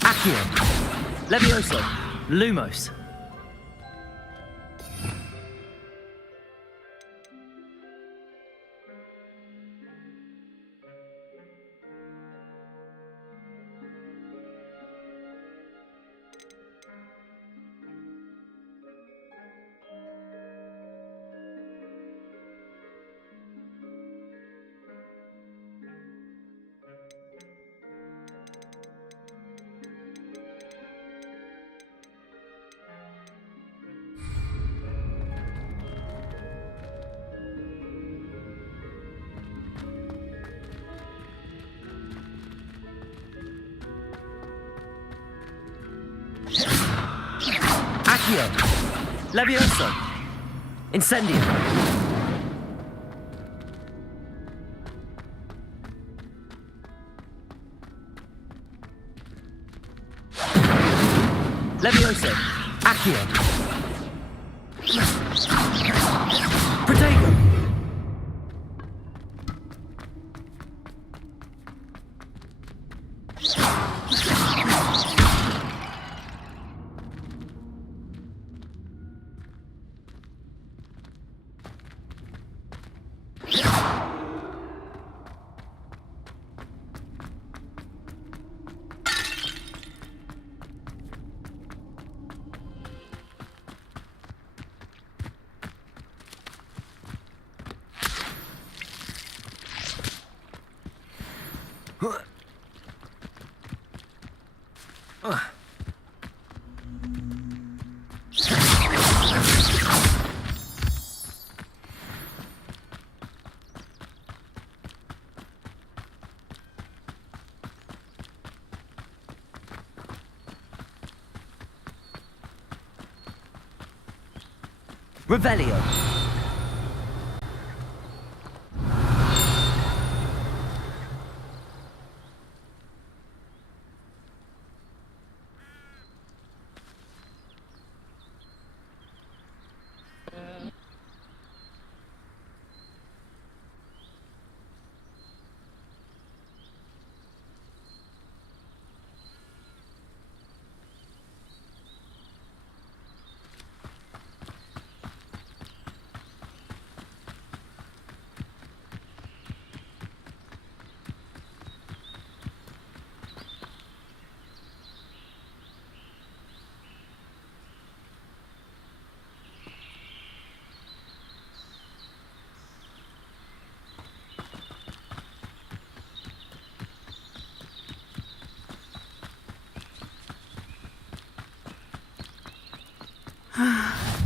Accio. Levioso. Lumos. Accio. Levioso. Incendio. Levioso. Accio. Protego. Revelio.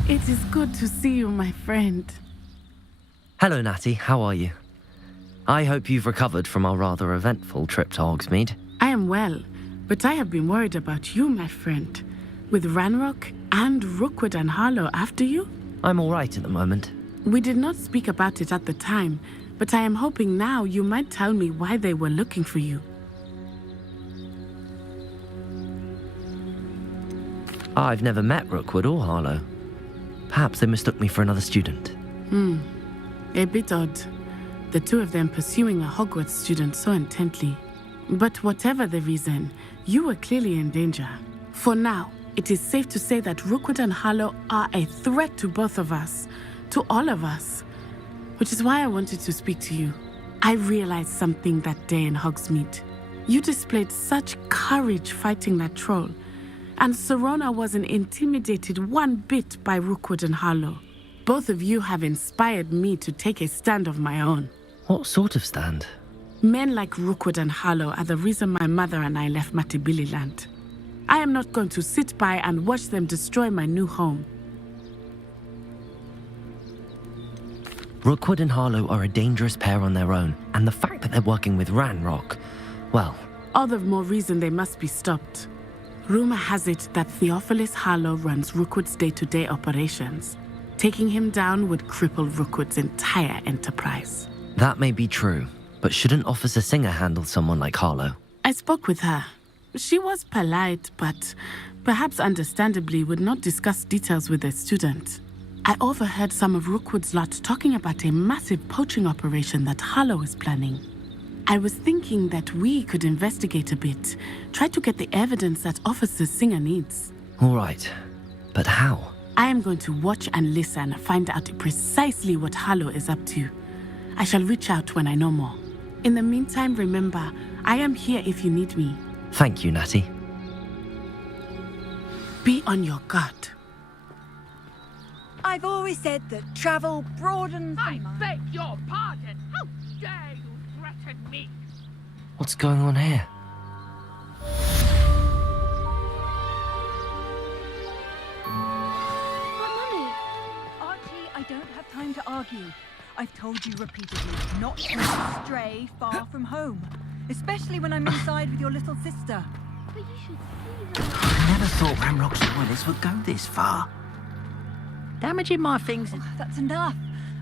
It is good to see you, my friend. Hello, Natty. How are you? I hope you've recovered from our rather eventful trip to Hogsmeade. I am well, but I have been worried about you, my friend. With Ranrock and Rookwood and Harlow after you? I'm all right at the moment. We did not speak about it at the time, but I am hoping now you might tell me why they were looking for you. I've never met Rookwood or Harlow. Perhaps they mistook me for another student. A bit odd. The two of them pursuing a Hogwarts student so intently. But whatever the reason, you were clearly in danger. For now, it is safe to say that Rookwood and Harlow are a threat to both of us, to all of us. Which is why I wanted to speak to you. I realized something that day in Hogsmeade. You displayed such courage fighting that troll. And Serona wasn't intimidated one bit by Rookwood and Harlow. Both of you have inspired me to take a stand of my own. What sort of stand? Men like Rookwood and Harlow are the reason my mother and I left Matibili land. I am not going to sit by and watch them destroy my new home. Rookwood and Harlow are a dangerous pair on their own, and the fact that they're working with Ranrock, well... All the more reason they must be stopped. Rumor has it that Theophilus Harlow runs Rookwood's day-to-day operations. Taking him down would cripple Rookwood's entire enterprise. That may be true, but shouldn't Officer Singer handle someone like Harlow? I spoke with her. She was polite, but perhaps understandably would not discuss details with a student. I overheard some of Rookwood's lot talking about a massive poaching operation that Harlow is planning. I was thinking that we could investigate a bit. Try to get the evidence that Officer Singer needs. All right. But how? I am going to watch and listen, find out precisely what Harlow is up to. I shall reach out when I know more. In the meantime, remember, I am here if you need me. Thank you, Natty. Be on your guard. I've always said that travel broadens the mind. Beg your pardon. How dare you threaten me? What's going on here? Archie, I don't have time to argue. I've told you repeatedly not to stray far from home, especially when I'm inside with your little sister. But you should see her. I never thought Ramrock's loyalists would go this far. Damaging my things. That's enough.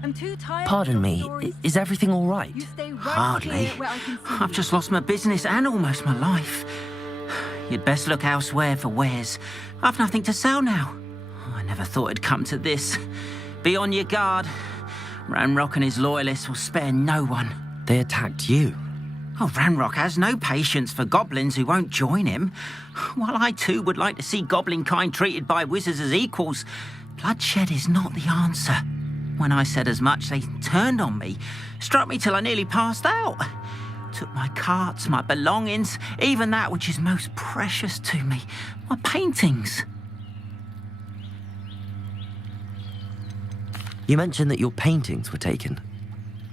I'm too tired. Pardon me, is everything all right? You stay right Hardly. here where I can see I've just lost my business and almost my life. You'd best look elsewhere for wares. I've nothing to sell now. I never thought it'd come to this. Be on your guard. Ramrock and his loyalists will spare no one. They attacked you. Oh, Ramrock has no patience for goblins who won't join him. While I too would like to see goblin kind treated by wizards as equals, bloodshed is not the answer. When I said as much, they turned on me, struck me till I nearly passed out. Took my carts, my belongings, even that which is most precious to me, my paintings. You mentioned that your paintings were taken.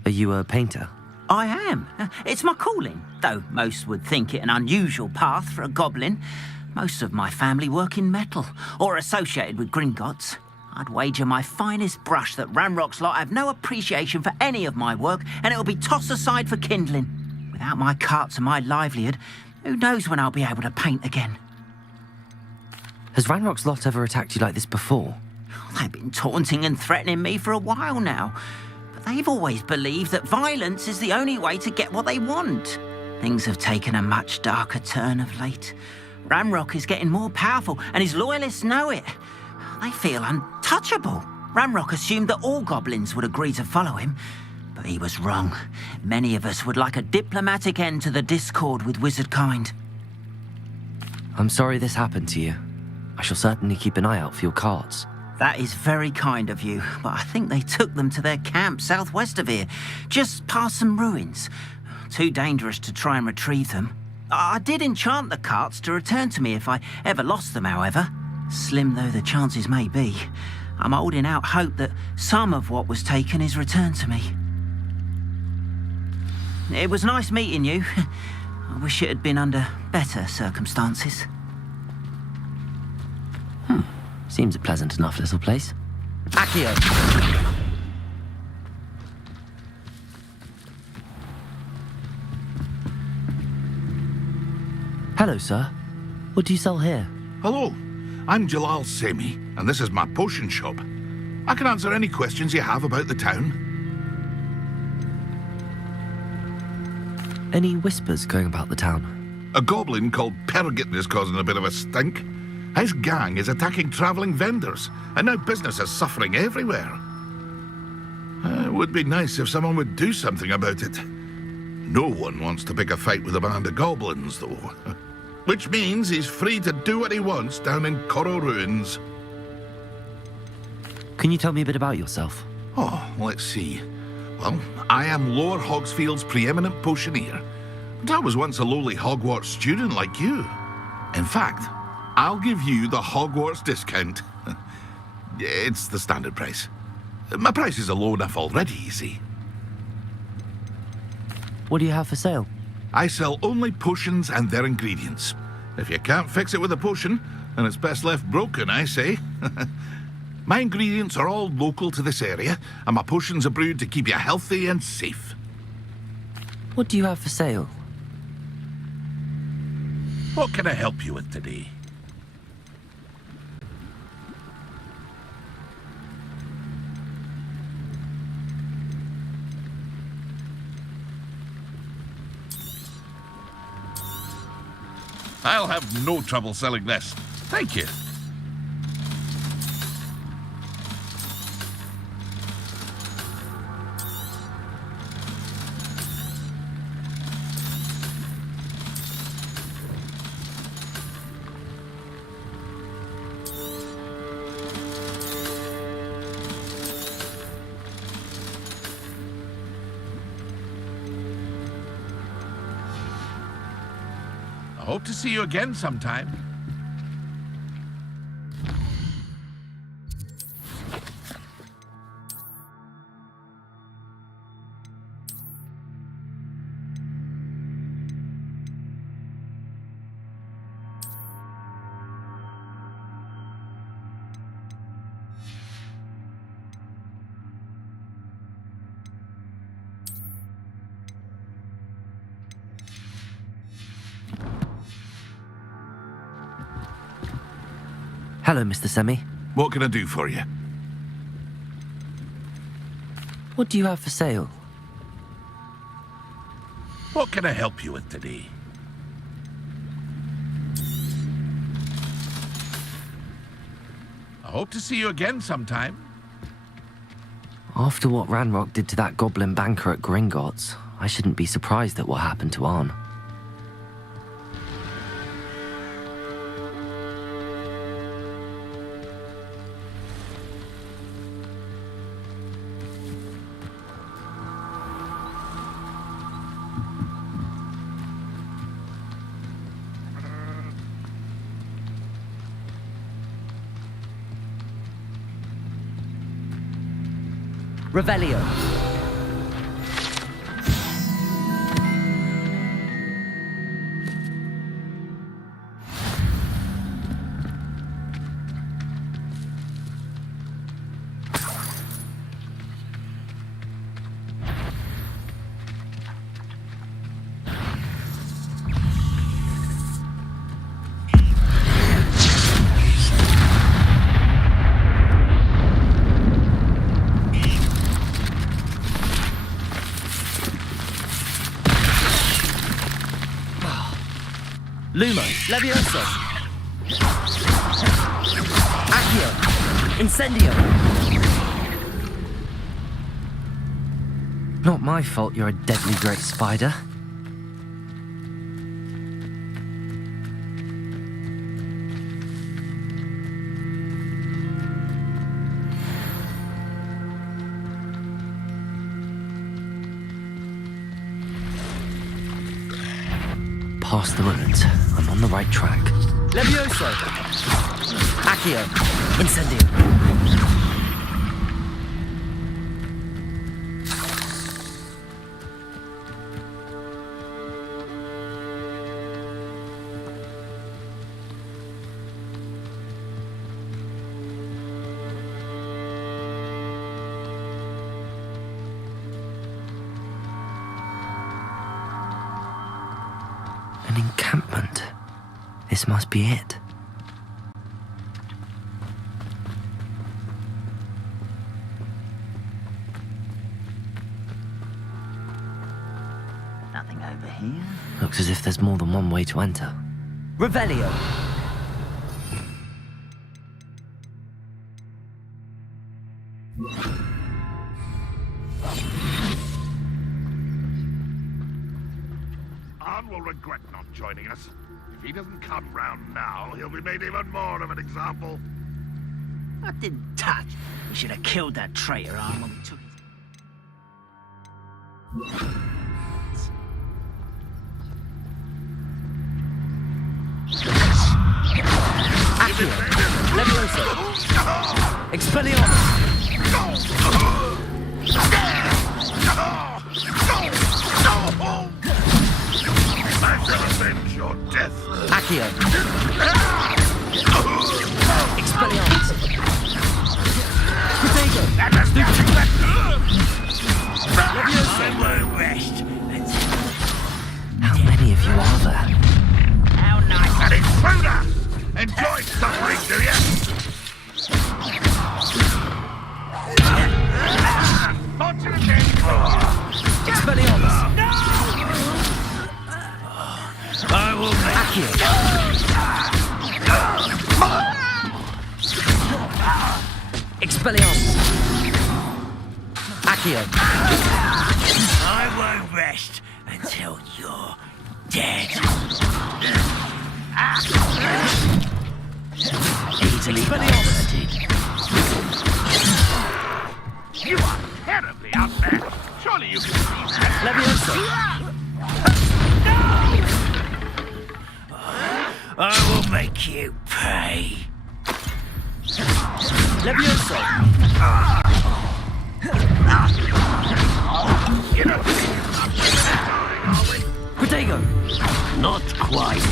Are you a painter? I am. It's my calling, though most would think it an unusual path for a goblin. Most of my family work in metal, or associated with Gringotts. I'd wager my finest brush that Ramrock's lot have no appreciation for any of my work, and it'll be tossed aside for kindling. Without my carts and my livelihood, who knows when I'll be able to paint again? Has Ramrock's lot ever attacked you like this before? They've been taunting and threatening me for a while now, but they've always believed that violence is the only way to get what they want. Things have taken a much darker turn of late. Ramrock is getting more powerful, and his loyalists know it. They feel untouchable. Ramrock assumed that all goblins would agree to follow him, but he was wrong. Many of us would like a diplomatic end to the discord with wizard kind. I'm sorry this happened to you. I shall certainly keep an eye out for your carts. That is very kind of you, but I think they took them to their camp southwest of here, just past some ruins. Too dangerous to try and retrieve them. I did enchant the carts to return to me if I ever lost them, however. Slim though the chances may be, I'm holding out hope that some of what was taken is returned to me. It was nice meeting you. I wish it had been under better circumstances. Seems a pleasant enough little place. Accio! Hello, sir. What do you sell here? Hello, I'm Jalal Semi, and this is my potion shop. I can answer any questions you have about the town. Any whispers going about the town? A goblin called Pergit is causing a bit of a stink. His gang is attacking travelling vendors, and now business is suffering everywhere. It would be nice if someone would do something about it. No one wants to pick a fight with a band of goblins, though. Which means he's free to do what he wants down in Coral Ruins. Can you tell me a bit about yourself? Oh, let's see. Well, I am Lower Hogsfield's preeminent potioneer. But I was once a lowly Hogwarts student like you. In fact, I'll give you the Hogwarts discount. It's the standard price. My prices are low enough already, you see. What do you have for sale? I sell only potions and their ingredients. If you can't fix it with a potion, then it's best left broken, I say. My ingredients are all local to this area, and my potions are brewed to keep you healthy and safe. What do you have for sale? What can I help you with today? I'll have no trouble selling this. Thank you. hope to see you again sometime. Hello, Mr. Semi. What can I do for you? What do you have for sale? What can I help you with today? I hope to see you again sometime. After what Ranrock did to that goblin banker at Gringotts, I shouldn't be surprised at what happened to Arn. Revelio. Lumo, Levioso. Accio, Incendio. Not my fault you're a deadly great spider. Past the ruins. I'm on the right track. Levioso! Accio! Incendio! An encampment. This must be it. Nothing over here. Looks as if there's more than one way to enter. Revelio! Arn will regret not joining us. If he doesn't come round now, he'll be made even more of an example. I didn't touch. We should have killed that traitor Arn when we took his... Accio! Levioso! Expelliarmus! I shall avenge your death. Accio! Expelliarmus! Protego! Levioso! How many of you are there? How nice! An intruder! Enjoy suffering, do you? Expelliarmus! I will make Accio! Expelliarmus! Accio! I won't rest until you're dead. Easily bastard. You are terribly outmatched. Surely you can see that. Levioso! make you pay. Levioso! Protego! Not quite.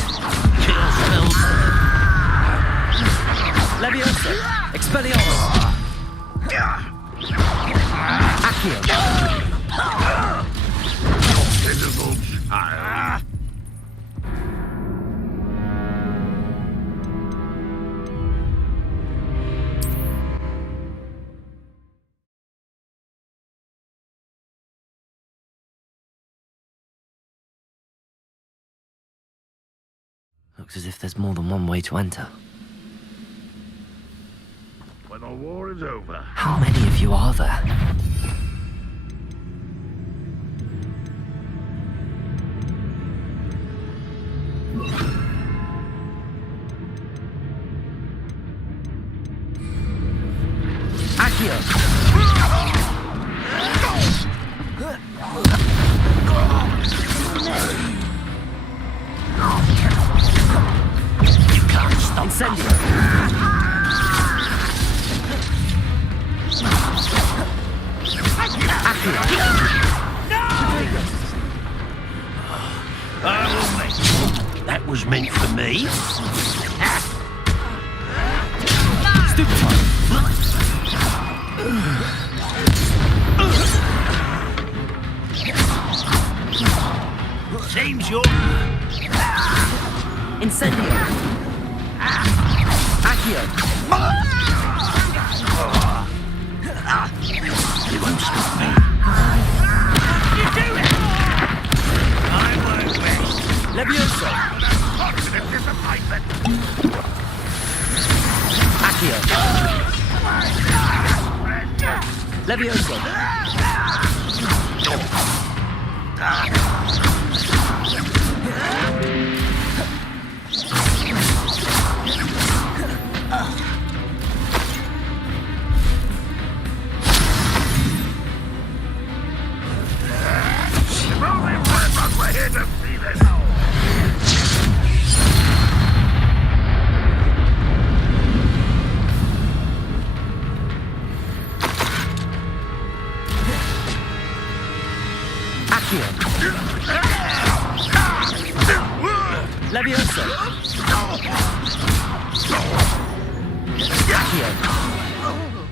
Kill spells. Levioso! Expelliarmus! Accio! Pitiful child. Looks as if there's more than one way to enter. When the war is over. How many of you are there? Accio! You can't stop. Incendio! That was meant for me. Stupid time! Seems you're... Incendio! Accio! You won't stop me. You do it! I won't rest. Levioso! Positive disappointment. Accio! Levioso! We're here to see this. Accio! Levioso! Accio!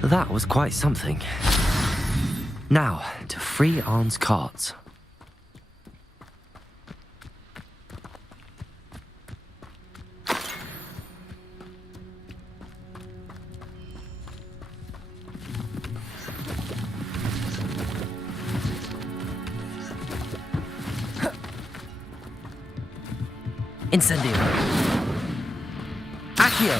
That was quite something. Now, to free Arn's carts. Incendio! Accio!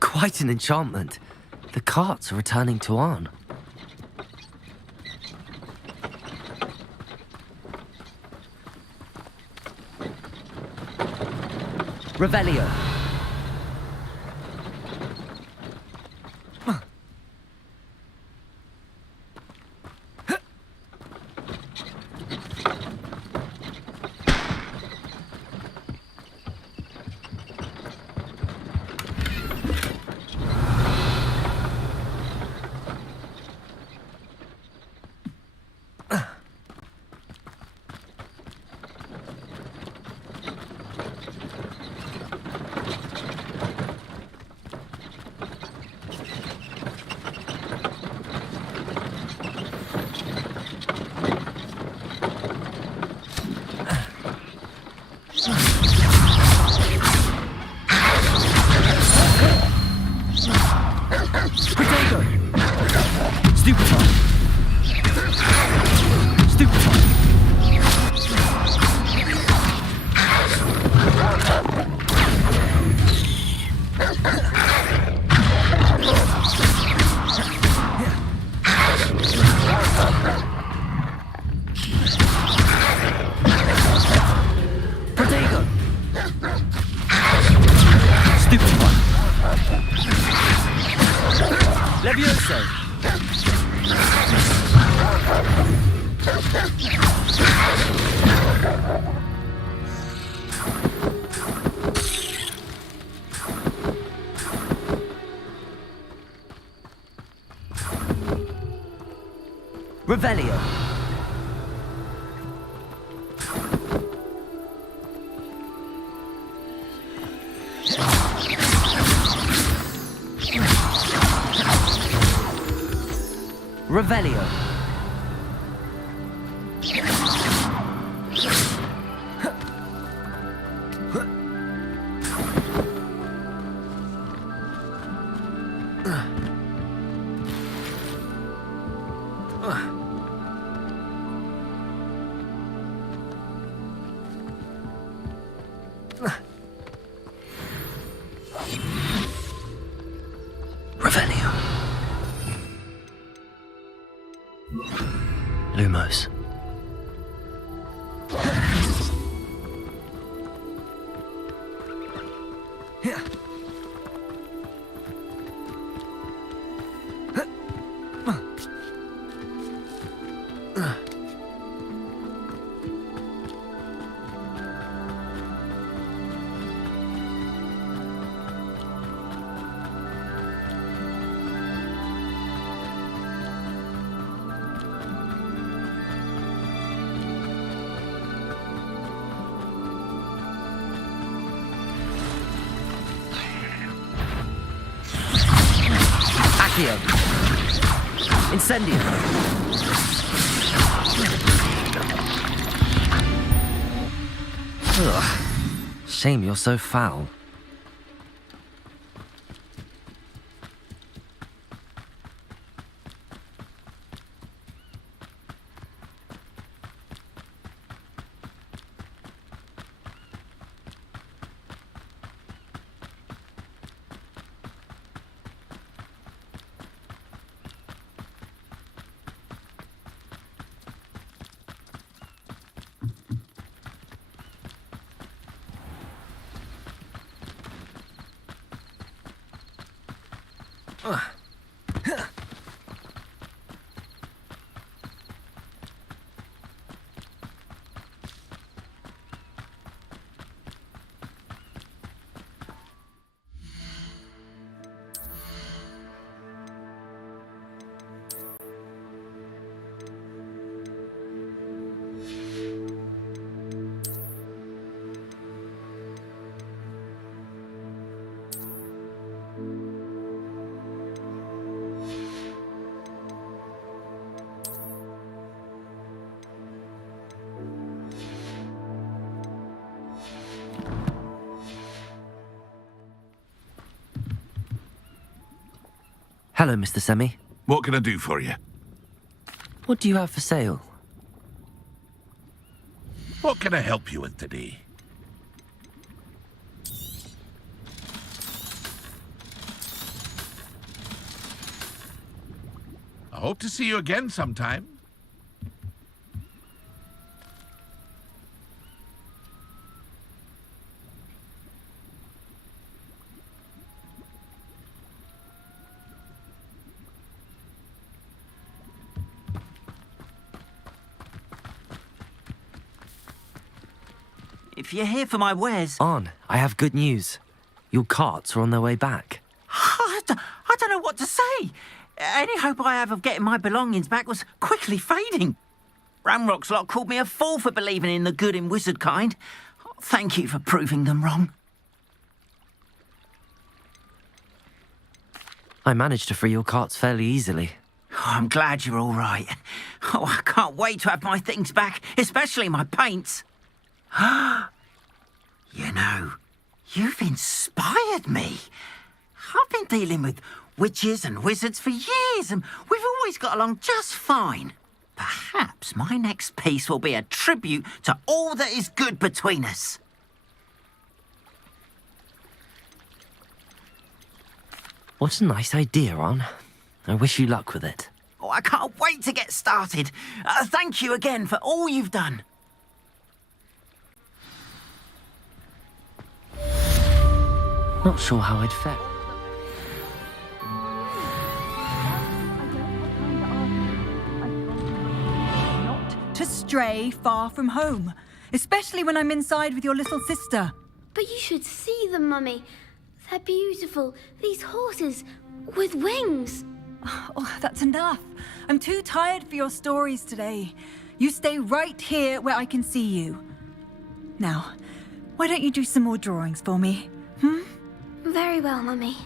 Quite an enchantment. The carts are returning to Arn. Revelio. Revelio. Revelio. Lumos. Accio. Incendio. Ugh. Shame you're so foul. Hello, Mr. Semi. What can I do for you? What do you have for sale? What can I help you with today? I hope to see you again sometime. If you're here for my wares... Arn, I have good news. Your carts are on their way back. I don't know what to say. Any hope I have of getting my belongings back was quickly fading. Ramrock's lot called me a fool for believing in the good in wizard kind. Thank you for proving them wrong. I managed to free your carts fairly easily. Oh, I'm glad you're all right. Oh, I can't wait to have my things back, especially my paints. You know, you've inspired me. I've been dealing with witches and wizards for years, and we've always got along just fine. Perhaps my next piece will be a tribute to all that is good between us. What a nice idea, Arn. I wish you luck with it. Oh, I can't wait to get started. Thank you again for all you've done. Not sure how I'd fare. Not to stray far from home, especially when I'm inside with your little sister. But you should see them, Mummy. They're beautiful. These horses with wings. Oh, that's enough. I'm too tired for your stories today. You stay right here where I can see you. Now, why don't you do some more drawings for me? Very well, Mummy.